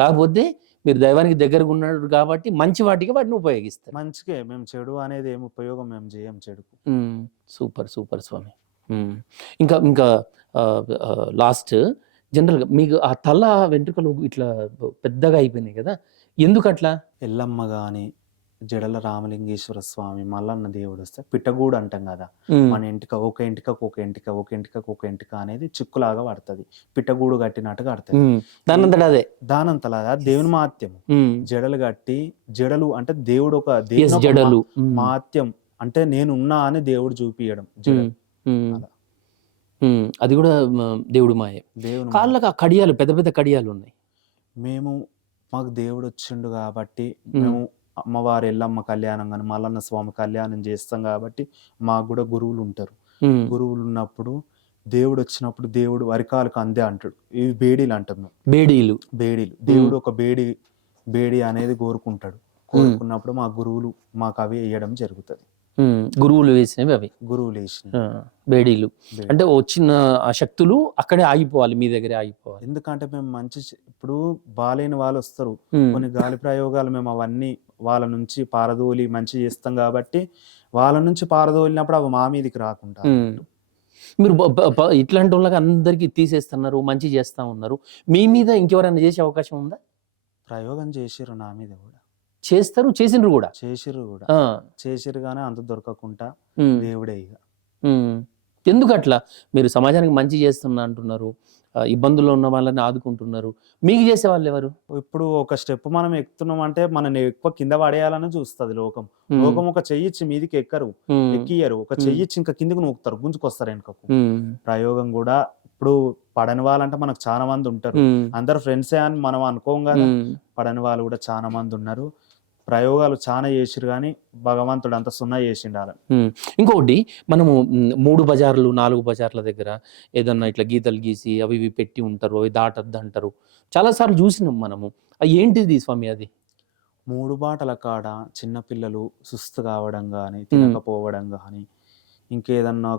కాకపోతే మీరు దైవానికి దగ్గరగా ఉన్నాడు కాబట్టి మంచి వాటికి వాటిని ఉపయోగిస్తారు. మంచిగా, మేము చెడు అనేది ఏం ఉపయోగం మేము చేయం చెడుకు. సూపర్ సూపర్ స్వామి. ఇంకా ఇంకా లాస్ట్, జనరల్గా మీకు ఆ తల వెంట్రుకలు ఇట్లా పెద్దగా అయిపోయినాయి కదా, ఎందుకు అట్లా? ఎల్లమ్మ కానీ, జడల రామలింగేశ్వర స్వామి, మల్లన్న దేవుడు వస్తే పిట్టగూడు అంటాం కదా, మన ఒక ఎంటిక అనేది చిక్కులాగా పడుతుంది, పిట్టగూడు కట్టినట్టుగా కడుతుంది. దానంతలా దేవుని మహత్యం. జడలు కట్టి, జడలు అంటే దేవుడు ఒక జడలు మహత్యం అంటే నేనున్నా అని దేవుడు చూపియడం. అది కూడా దేవుడు మాయ. కాళ్ళకు ఆ కడియాలు, పెద్ద పెద్ద కడియాలు ఉన్నాయి. మాకు దేవుడు వచ్చిండు కాబట్టి మేము అమ్మవారి ఎల్లమ్మ కళ్యాణం కానీ, మల్లన్న స్వామి కళ్యాణం చేస్తాం కాబట్టి మాకు కూడా గురువులు ఉంటారు. గురువులు ఉన్నప్పుడు దేవుడు వచ్చినప్పుడు దేవుడు వరికాలకు అందే అంటాడు. ఇవి బేడీలు అంటాం మేము. బేడీలు. దేవుడు ఒక బేడి అనేది కోరుకుంటాడు. కోరుకున్నప్పుడు మా గురువులు మాకు అవి వేయడం జరుగుతుంది. గురువులు వేసినవి అవి, గురువులు వేసిన బేడీలు. అంటే వచ్చిన ఆ శక్తులు అక్కడే ఆగిపోవాలి, మీ దగ్గరే ఆగిపోవాలి. ఎందుకంటే మేము ఇప్పుడు బాలేని వాళ్ళు వస్తారు, కొన్ని గాలి ప్రయోగాలు మేము అవన్నీ వాళ్ళ నుంచి పారదోలి మంచి చేస్తాం కాబట్టి వాళ్ళ నుంచి పారదోలినప్పుడు అవి మా మీదకి రాకుండా. మీరు ఇట్లాంటి వాళ్ళకి అందరికి తీసేస్తున్నారు, మంచి చేస్తా ఉన్నారు, మీ మీద ఇంకెవరైనా చేసే అవకాశం ఉందా? ప్రయోగం చేసిర్రు నా మీద కూడా, చేసిండ్రు కూడా చేసిర్రు కానీ అంత దొరకకుండా దేవుడే. ఇక ఎందుకు అట్లా? మీరు సమాజానికి మంచి చేస్తున్నా అంటున్నారు, ఇబ్బందుల్లో ఉన్న వాళ్ళని ఆదుకుంటున్నారు, మీకు చేసే వాళ్ళు ఎవరు? ఇప్పుడు ఒక స్టెప్ మనం ఎక్కుతున్నాం అంటే మనని ఎక్కువ కింద పడేయాలని చూస్తుంది లోకం. ఒక చెయ్యిచ్చి మీదికి ఎక్కియ్యరు, ఒక చెయ్యిచ్చి ఇంకా కిందకి నూకుతారు, గుంజుకొస్తారు వెనుకకు. ప్రయోగం కూడా ఇప్పుడు పడని వాళ్ళంటే మనకు చాలా మంది ఉంటారు, అందరు ఫ్రెండ్సే అని మనం అనుకోం కదా, పడని వాళ్ళు కూడా చాలా మంది ఉన్నారు. ప్రయోగాలు చాలా చేసిరు కానీ భగవంతుడు అంత సున్నా చేసిండాలి. ఇంకొకటి, మనము 3 బజార్లు 4 బజార్ల దగ్గర ఏదన్నా ఇట్లా గీతలు గీసి అవి ఇవి పెట్టి ఉంటారు, అవి దాటద్దు అంటారు, చాలాసార్లు చూసినాం మనము. ఏంటిది స్వామి అది? మూడు బాటల కాడ చిన్నపిల్లలు సుస్తు కావడం కానీ తినకపోవడం కానీ ఇంకేదన్నా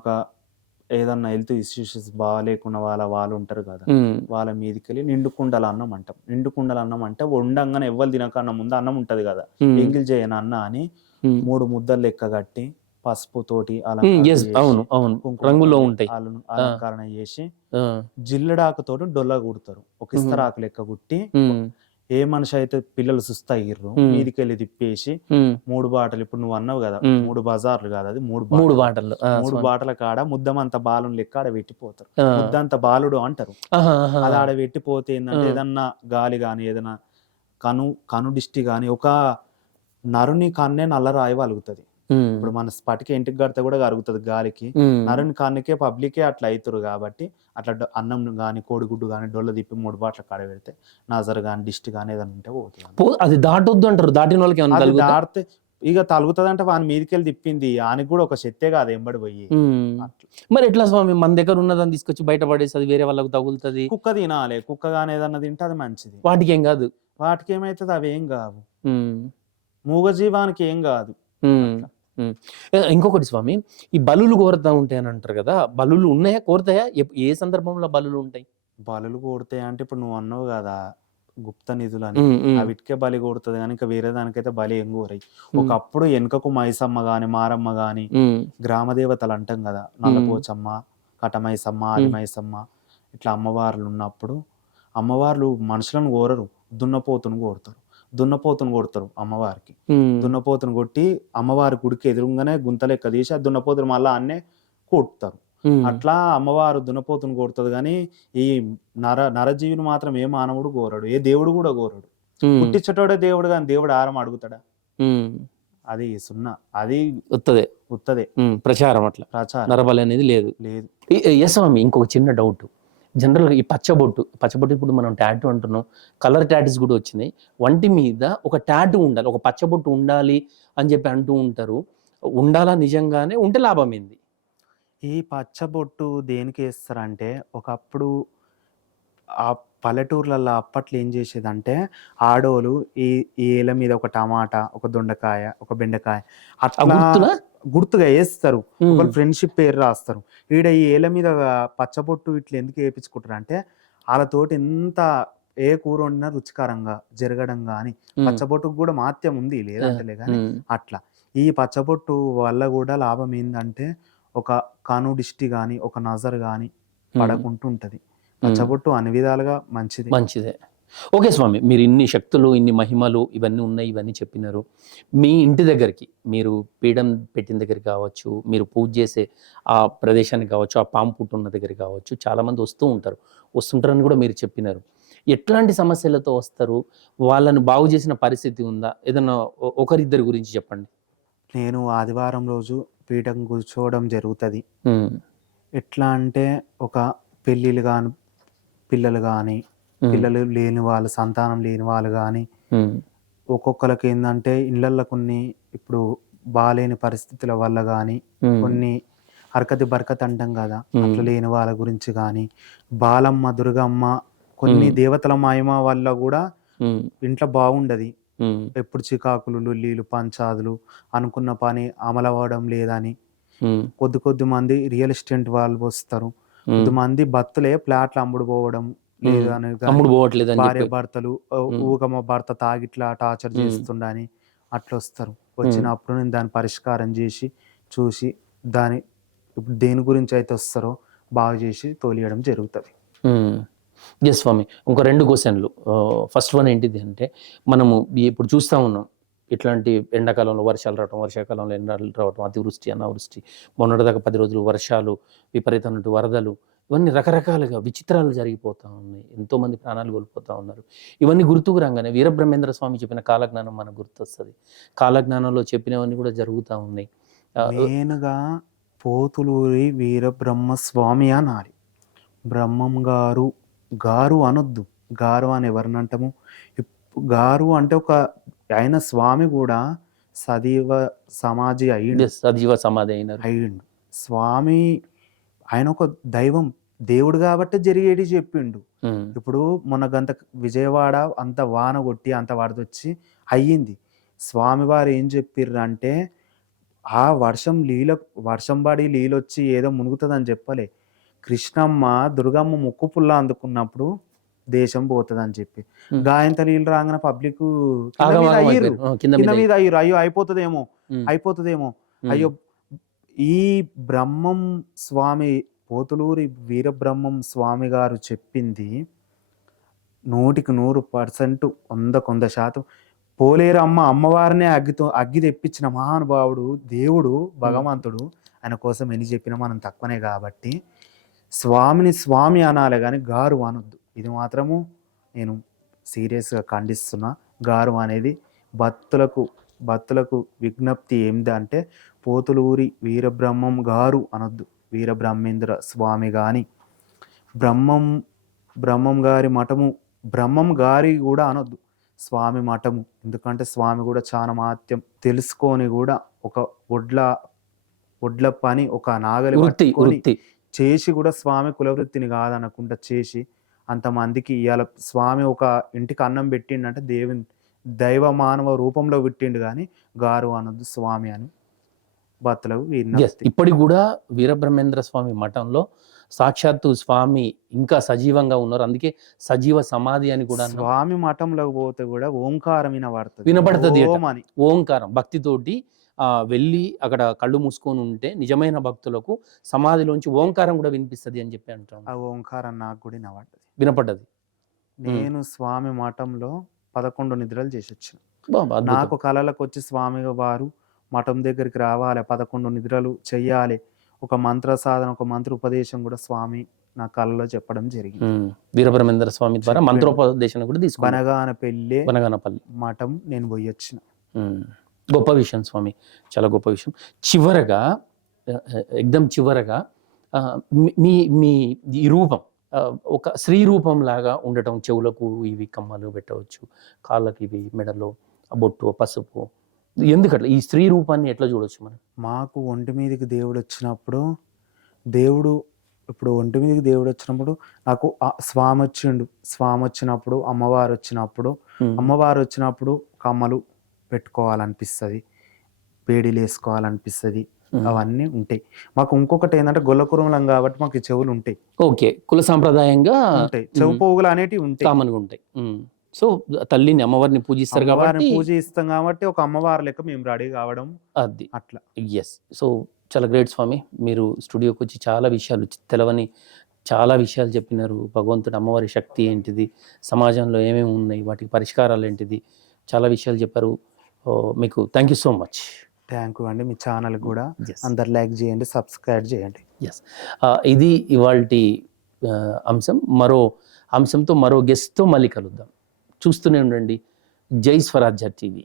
ఏదన్నా హెల్త్ ఇష్యూస్ బాగాలేకుండా వాళ్ళు ఉంటారు కదా, వాళ్ళ మీదకి వెళ్ళి నిండు కుండల అన్నం అంటాం. నిండు కుండల అన్నం అంటే వండంగానే ఎవ్వరు తినకన్నా ముందు అన్నం ఉంటది కదా, ఎంగిల్ చేయను అన్న అని 3 ముద్దలు లెక్క కట్టి పసుపుతోటి అవును అవును రంగులో ఉంటాయి అలంకరణ చేసి జిల్లడాకుతోటి డొల్ల కుడతారు. ఒక ఇస్తరాకు లెక్క కుట్టి ఏ మనిషి అయితే పిల్లలు సుస్తయ్యిర్రు మీదికి వెళ్ళి తిప్పేసి 3 బాటలు, ఇప్పుడు నువ్వు అన్నావు కదా 3 బజార్లు కాదు, అది 3 బాటలు, 3 బాటల కాడ ముద్దమంత బాలు లెక్క ఆడ పెట్టిపోతారు. ముద్దంత బాలుడు అంటారు. అది ఆడ పెట్టిపోతే ఏంటంటే ఏదన్నా గాలి గాని ఏదైనా కను దిష్టి గాని ఒక నరుని కన్నే నల్లరాయి వలుగుతుంది. ఇప్పుడు మన స్పటికి ఇంటికి కడితే కూడా కరుగుతుంది గాలికి, నరుని కన్నుకే పబ్లికే అట్లా అవుతారు. కాబట్టి అట్లా అన్నం కానీ కోడిగుడ్డు కానీ డొల్ల తిప్పి 3 బాటల కాడ పెడితే నజర్ కానీ దిష్టి కానీ ఏదైనా ఉంటే పోతుంది. అది దాటొద్దు అంటారు, దాటిన వాళ్ళకి దాటితే ఇక తలుగుతుంది అంటే వాని మీదకి వెళ్ళి తిప్పింది ఆయనకి కూడా ఒక శక్తే కాదు ఎంబడి పోయి. మరి ఎట్లా స్వామి, మన దగ్గర ఉన్నదాన్ని తీసుకొచ్చి బయట పడేసి అది వేరే వాళ్ళకి తగులుతుంది. కుక్క తినాలి, కుక్క కానీ ఏదన్నా తింటే అది మంచిది. వాటికి ఏం కాదు, వాటికి ఏమైతుంది అవి ఏం కావు, మూగజీవానికి ఏం కాదు. ఇంకొకటి స్వామి, ఈ బలులు కోరుతా ఉంటాయి అని అంటారు కదా, బలులు ఉన్నాయా, కోరుతాయా, ఏ సందర్భంలో బలులు ఉంటాయి? బలులు కోరుతాయి అంటే ఇప్పుడు నువ్వు అన్నావు కదా గుప్త నిధులు అని, అవిటికే బలి కొడుతుంది కానీ ఇంకా వేరే దానికైతే బలి ఏం కోరాయి. ఒకప్పుడు వెనుకకు మైసమ్మ గాని మారమ్మ గాని గ్రామ దేవతలు అంటాం కదా, నల్లపోచమ్మ, కటమైసమ్మ, ఆదిమైసమ్మ ఇట్లా అమ్మవార్లు ఉన్నప్పుడు అమ్మవార్లు మనుషులను కోరరు, దున్నపోతును కొడతారు అమ్మవారికి. దున్నపోతును కొట్టి అమ్మవారి గుడికి ఎదురుగానే గుంతలెక్క తీసి ఆ దున్నపోతును మళ్ళా అన్నే కొడతారు. అట్లా అమ్మవారు దున్నపోతును కొడుతుంది కానీ ఈ నరజీవిని మాత్రం ఏ మానవుడు కోరడు, ఏ దేవుడు కూడా కోరడు. పుట్టించటోడే దేవుడు కానీ దేవుడు ఆరం అడుగుతాడా? అది సున్నా, అది ఉత్తదే ప్రచారం. అట్లా నరబలి అనేది లేదు. స్వామి ఇంకొక చిన్న డౌట్, జనరల్గా ఈ పచ్చబొట్టు ఇప్పుడు మనం టాటూ అంటున్నాం, కలర్ టాటూస్ కూడా వచ్చినాయి. వంటి మీద ఒక టాటూ ఉండాలి, ఒక పచ్చబొట్టు ఉండాలి అని చెప్పి అంటూ ఉంటారు. ఉండాలా నిజంగానే? ఉంటే లాభం ఏంది? ఈ పచ్చబొట్టు దేనికి వేస్తారంటే, ఒకప్పుడు ఆ పల్లెటూర్లలో అప్పట్లో ఏం చేసేదంటే ఆడోళ్ళు ఈ ఏల మీద ఒక టమాటా, ఒక దొండకాయ, ఒక బెండకాయ అట్లా గుర్తుగా వేస్తారు. ఒకళ్ళు ఫ్రెండ్షిప్ పేరు రాస్తారు. ఈడ ఈ ఏల మీద పచ్చబొట్టు ఇట్లా ఎందుకు వేయించుకుంటారు అంటే వాళ్ళతోటి ఎంత ఏ కూర వండినా రుచికరంగా జరగడం కానీ, పచ్చబొట్టుకు కూడా మాత్యం ఉంది లేదంటలే కానీ అట్లా. ఈ పచ్చబొట్టు వల్ల కూడా లాభం ఏంటంటే ఒక కను దిష్టి కానీ ఒక నజర్ కానీ పడకుంటూ ఉంటది. పచ్చబొట్టు అన్ని విధాలుగా మంచిదే. ఓకే స్వామి, మీరు ఇన్ని శక్తులు, ఇన్ని మహిమలు ఇవన్నీ ఉన్నాయి, ఇవన్నీ చెప్పినారు. మీ ఇంటి దగ్గరికి, మీరు పీఠం పెట్టిన దగ్గర కావచ్చు, మీరు పూజ చేసే ఆ ప్రదేశానికి కావచ్చు, ఆ పాము పుట్టు ఉన్న దగ్గర కావచ్చు, చాలామంది వస్తుంటారని కూడా మీరు చెప్పినారు. ఎట్లాంటి సమస్యలతో వస్తారు? వాళ్ళని బాగు చేసిన పరిస్థితి ఉందా? ఏదన్నా ఒకరిద్దరి గురించి చెప్పండి. నేను ఆదివారం రోజు పీఠం కూర్చోవడం జరుగుతుంది. ఎట్లా అంటే ఒక పెళ్ళిళ్ళు కానీ, పిల్లలు కానీ, పిల్లలు లేని వాళ్ళు, సంతానం లేని వాళ్ళు కానీ, ఒక్కొక్కరికి ఏంటంటే ఇళ్ళల్లో కొన్ని ఇప్పుడు బాలేని పరిస్థితుల వల్ల కానీ, కొన్ని హరకతి బరకత్ అంటాం కదా, అట్లా లేని వాళ్ళ గురించి కానీ, బాలమ్మ, దుర్గమ్మ, కొన్ని దేవతల మహిమ వల్ల కూడా ఇంట్లో బాగుండదు. ఎప్పుడు చికాకులు, లొల్లీలు, పంచాదులు, అనుకున్న పని అమలవ్వడం లేదని కొద్ది మంది రియల్ ఎస్టేట్ వాళ్ళు వస్తారు. కొద్దిమంది భర్తలే ఫ్లాట్లు అమ్ముడు పోవడం లేదని, భార్య భర్తలు ఊగమ భర్త తాగిట్లా టార్చర్ చేస్తుండని అట్లా వస్తారు. వచ్చినప్పుడు నేను దాని పరిష్కారం చూసి దాని ఇప్పుడు దేని గురించి అయితే వస్తారో బాగు చేసి తోలియడం జరుగుతుంది. ఎస్ స్వామి, ఇంకో 2 క్వశ్చన్లు. ఫస్ట్ వన్ ఏంటిది అంటే, మనము ఇప్పుడు చూస్తూ ఉన్నాం ఇట్లాంటి ఎండాకాలంలో వర్షాలు రావటం, వర్షాకాలంలో ఎండలు రావటం, అతివృష్టి, అనావృష్టి, మొన్నటిదాకా 10 రోజులు వర్షాలు, విపరీతమైన వరదలు, ఇవన్నీ రకరకాలుగా విచిత్రాలు జరిగిపోతూ ఉన్నాయి. ఎంతోమంది ప్రాణాలు కోల్పోతూ ఉన్నారు. ఇవన్నీ గుర్తుకు రాగానే వీరబ్రహ్మేంద్ర స్వామి చెప్పిన కాలజ్ఞానం మనకు గుర్తొస్తుంది. కాలజ్ఞానంలో చెప్పినవన్నీ కూడా జరుగుతూ ఉన్నాయి. మెయిన్గా పోతులూరి వీరబ్రహ్మస్వామి అనాలి. బ్రహ్మం గారు అనొద్దు, గారు అని ఎవరిని అంటాము? గారు అంటే ఒక ఆయన స్వామి కూడా సజీవ సమాధి అయ్యిండు. స్వామి ఆయన ఒక దైవం, దేవుడు కాబట్టి జరిగేటి చెప్పిండు. ఇప్పుడు మొన్న గంత విజయవాడ అంత వాన కొట్టి అంత వరదొచ్చి అయ్యింది. స్వామివారు ఏం చెప్పిర్రు అంటే, ఆ వర్షం పడి నీళ్ళొచ్చి ఏదో మునుగుతదని చెప్పలే. కృష్ణమ్మ, దుర్గమ్మ ముక్కు పుల్ల అందుకున్నప్పుడు దేశం పోతదని చెప్పి. ఉమ్. గాయంత నీళ్ళు రాంగానే పబ్లిక్ కింద మీద ఆగమాగం అయ్యిర్రు. అయిపోయారు. కింద కింద మీద మీద అయ్యిర్రు. అయ్యో అయిపోతదేమో, ఉమ్. అయిపోతదేమో, ఉమ్. అయ్యో ఈ బ్రహ్మం స్వామి పోతులూరి వీరబ్రహ్మం స్వామి గారు చెప్పింది 100% 100% పోలేరు అమ్మవారినే అగ్గి తెప్పించిన మహానుభావుడు దేవుడు భగవంతుడు. ఆయన కోసం ఎన్ని చెప్పినా మనం తక్కువనే కాబట్టి స్వామిని స్వామి అనాలి కానీ గారు అనొద్దు. ఇది మాత్రము నేను సీరియస్గా ఖండిస్తున్నా. గారు అనేది భక్తులకు విజ్ఞప్తి ఏమిటంటే పోతులూరి వీరబ్రహ్మం గారు అనొద్దు. వీరబ్రహ్మేంద్ర స్వామి కానీ బ్రహ్మం గారి మఠము, బ్రహ్మం గారి కూడా అనొద్దు, స్వామి మఠము. ఎందుకంటే స్వామి కూడా చాలా మహత్యం తెలుసుకొని కూడా ఒక ఒడ్ల పని, ఒక నాగలి వృత్తి చేసి కూడా స్వామి కులవృత్తిని కాదనకుండా చేసి అంతమందికి ఇవాళ స్వామి ఒక ఇంటికి అన్నం పెట్టిండంటే దైవ మానవ రూపంలో పెట్టిండు. కానీ గారు అనొద్దు, స్వామి అని భక్తులకు విజ్ఞప్తి. ఇప్పటికి కూడా వీరబ్రహ్మేంద్ర స్వామి మఠంలో సాక్షాత్తు స్వామి ఇంకా సజీవంగా ఉన్నారు. అందుకే సజీవ సమాధి అని కూడా స్వామి మఠంలోకి పోతే కూడా ఓంకారం వినపడుతుంది. ఓం అని ఓంకారం భక్తితోటి వెళ్ళి అక్కడ కళ్ళు మూసుకొని ఉంటే నిజమైన భక్తులకు సమాధిలోంచి ఓంకారం కూడా వినిపిస్తుంది అని చెప్పి అంటాం. ఆ ఓంకారం నాకు కూడా వినపడ్డది. నేను స్వామి మఠంలో 11 నిద్రలు చేసి వచ్చిన. నాకు కళలకు వచ్చి స్వామి వారు మఠం దగ్గరికి రావాలి, 11 నిద్రలు చెయ్యాలి, ఒక మంత్ర సాధన, ఒక మంత్ర ఉపదేశం కూడా స్వామి నా కళలో చెప్పడం జరిగింది. వీరబ్రహ్మేంద్ర స్వామి ద్వారా మంత్రోపదేశం కూడా తీసుకున్నాను. బనగానపల్లి మఠం నేను పోయి వచ్చిన. గొప్ప విషయం స్వామి, చాలా గొప్ప విషయం. చివరగా మీ ఈ రూపం ఒక స్త్రీ రూపం లాగా ఉండటం, చెవులకు ఇవి కమ్మలు పెట్టవచ్చు, కాళ్ళకి ఇవి, మెడలో బొట్టు, పసుపు, ఎందుకట్లా ఈ స్త్రీ రూపాన్ని ఎట్లా చూడొచ్చు మనం? మాకు ఒంటి మీదకి దేవుడు వచ్చినప్పుడు నాకు స్వామి వచ్చినప్పుడు అమ్మవారు వచ్చినప్పుడు కమ్మలు పెట్టుకోవాలనిపిస్తుంది, పేడీలు వేసుకోవాలనిపిస్తుంది, అవన్నీ ఉంటాయి. మాకు ఇంకొకటి ఏంటంటే గొల్లకురుమలం కాబట్టి మాకు చెవులు ఉంటాయి. ఓకే, కుల సాంప్రదాయంగా ఉంటాయి, చెవు పోగులు అనేటివి ఉంటాయి, కామన్గా ఉంటాయి. సో తల్లిని అమ్మవారిని పూజిస్తారు కాబట్టి పూజిస్తాం కాబట్టి ఒక అమ్మవారి లెక్క మేము రెడీ కావడం అది అట్లా. ఎస్. సో చాలా గ్రేట్ స్వామి, మీరు స్టూడియోకి వచ్చి చాలా విషయాలు తెలవని చాలా విషయాలు చెప్పినారు. భగవంతుడు అమ్మవారి శక్తి ఏంటిది, సమాజంలో ఏమేమి ఉన్నాయి, వాటికి పరిష్కారాలు ఏంటిది, చాలా విషయాలు చెప్పారు. మీకు thank you so much. Thank you అండి. మీ ఛానల్ కూడా అందరు లైక్ చేయండి, సబ్స్క్రైబ్ చేయండి. ఎస్, ఇది ఇవాల్టి అంశం. మరో అంశంతో మరో గెస్ట్తో మళ్ళీ కలుద్దాం. చూస్తూనే ఉండండి జై స్వరాజ్య టీవీ.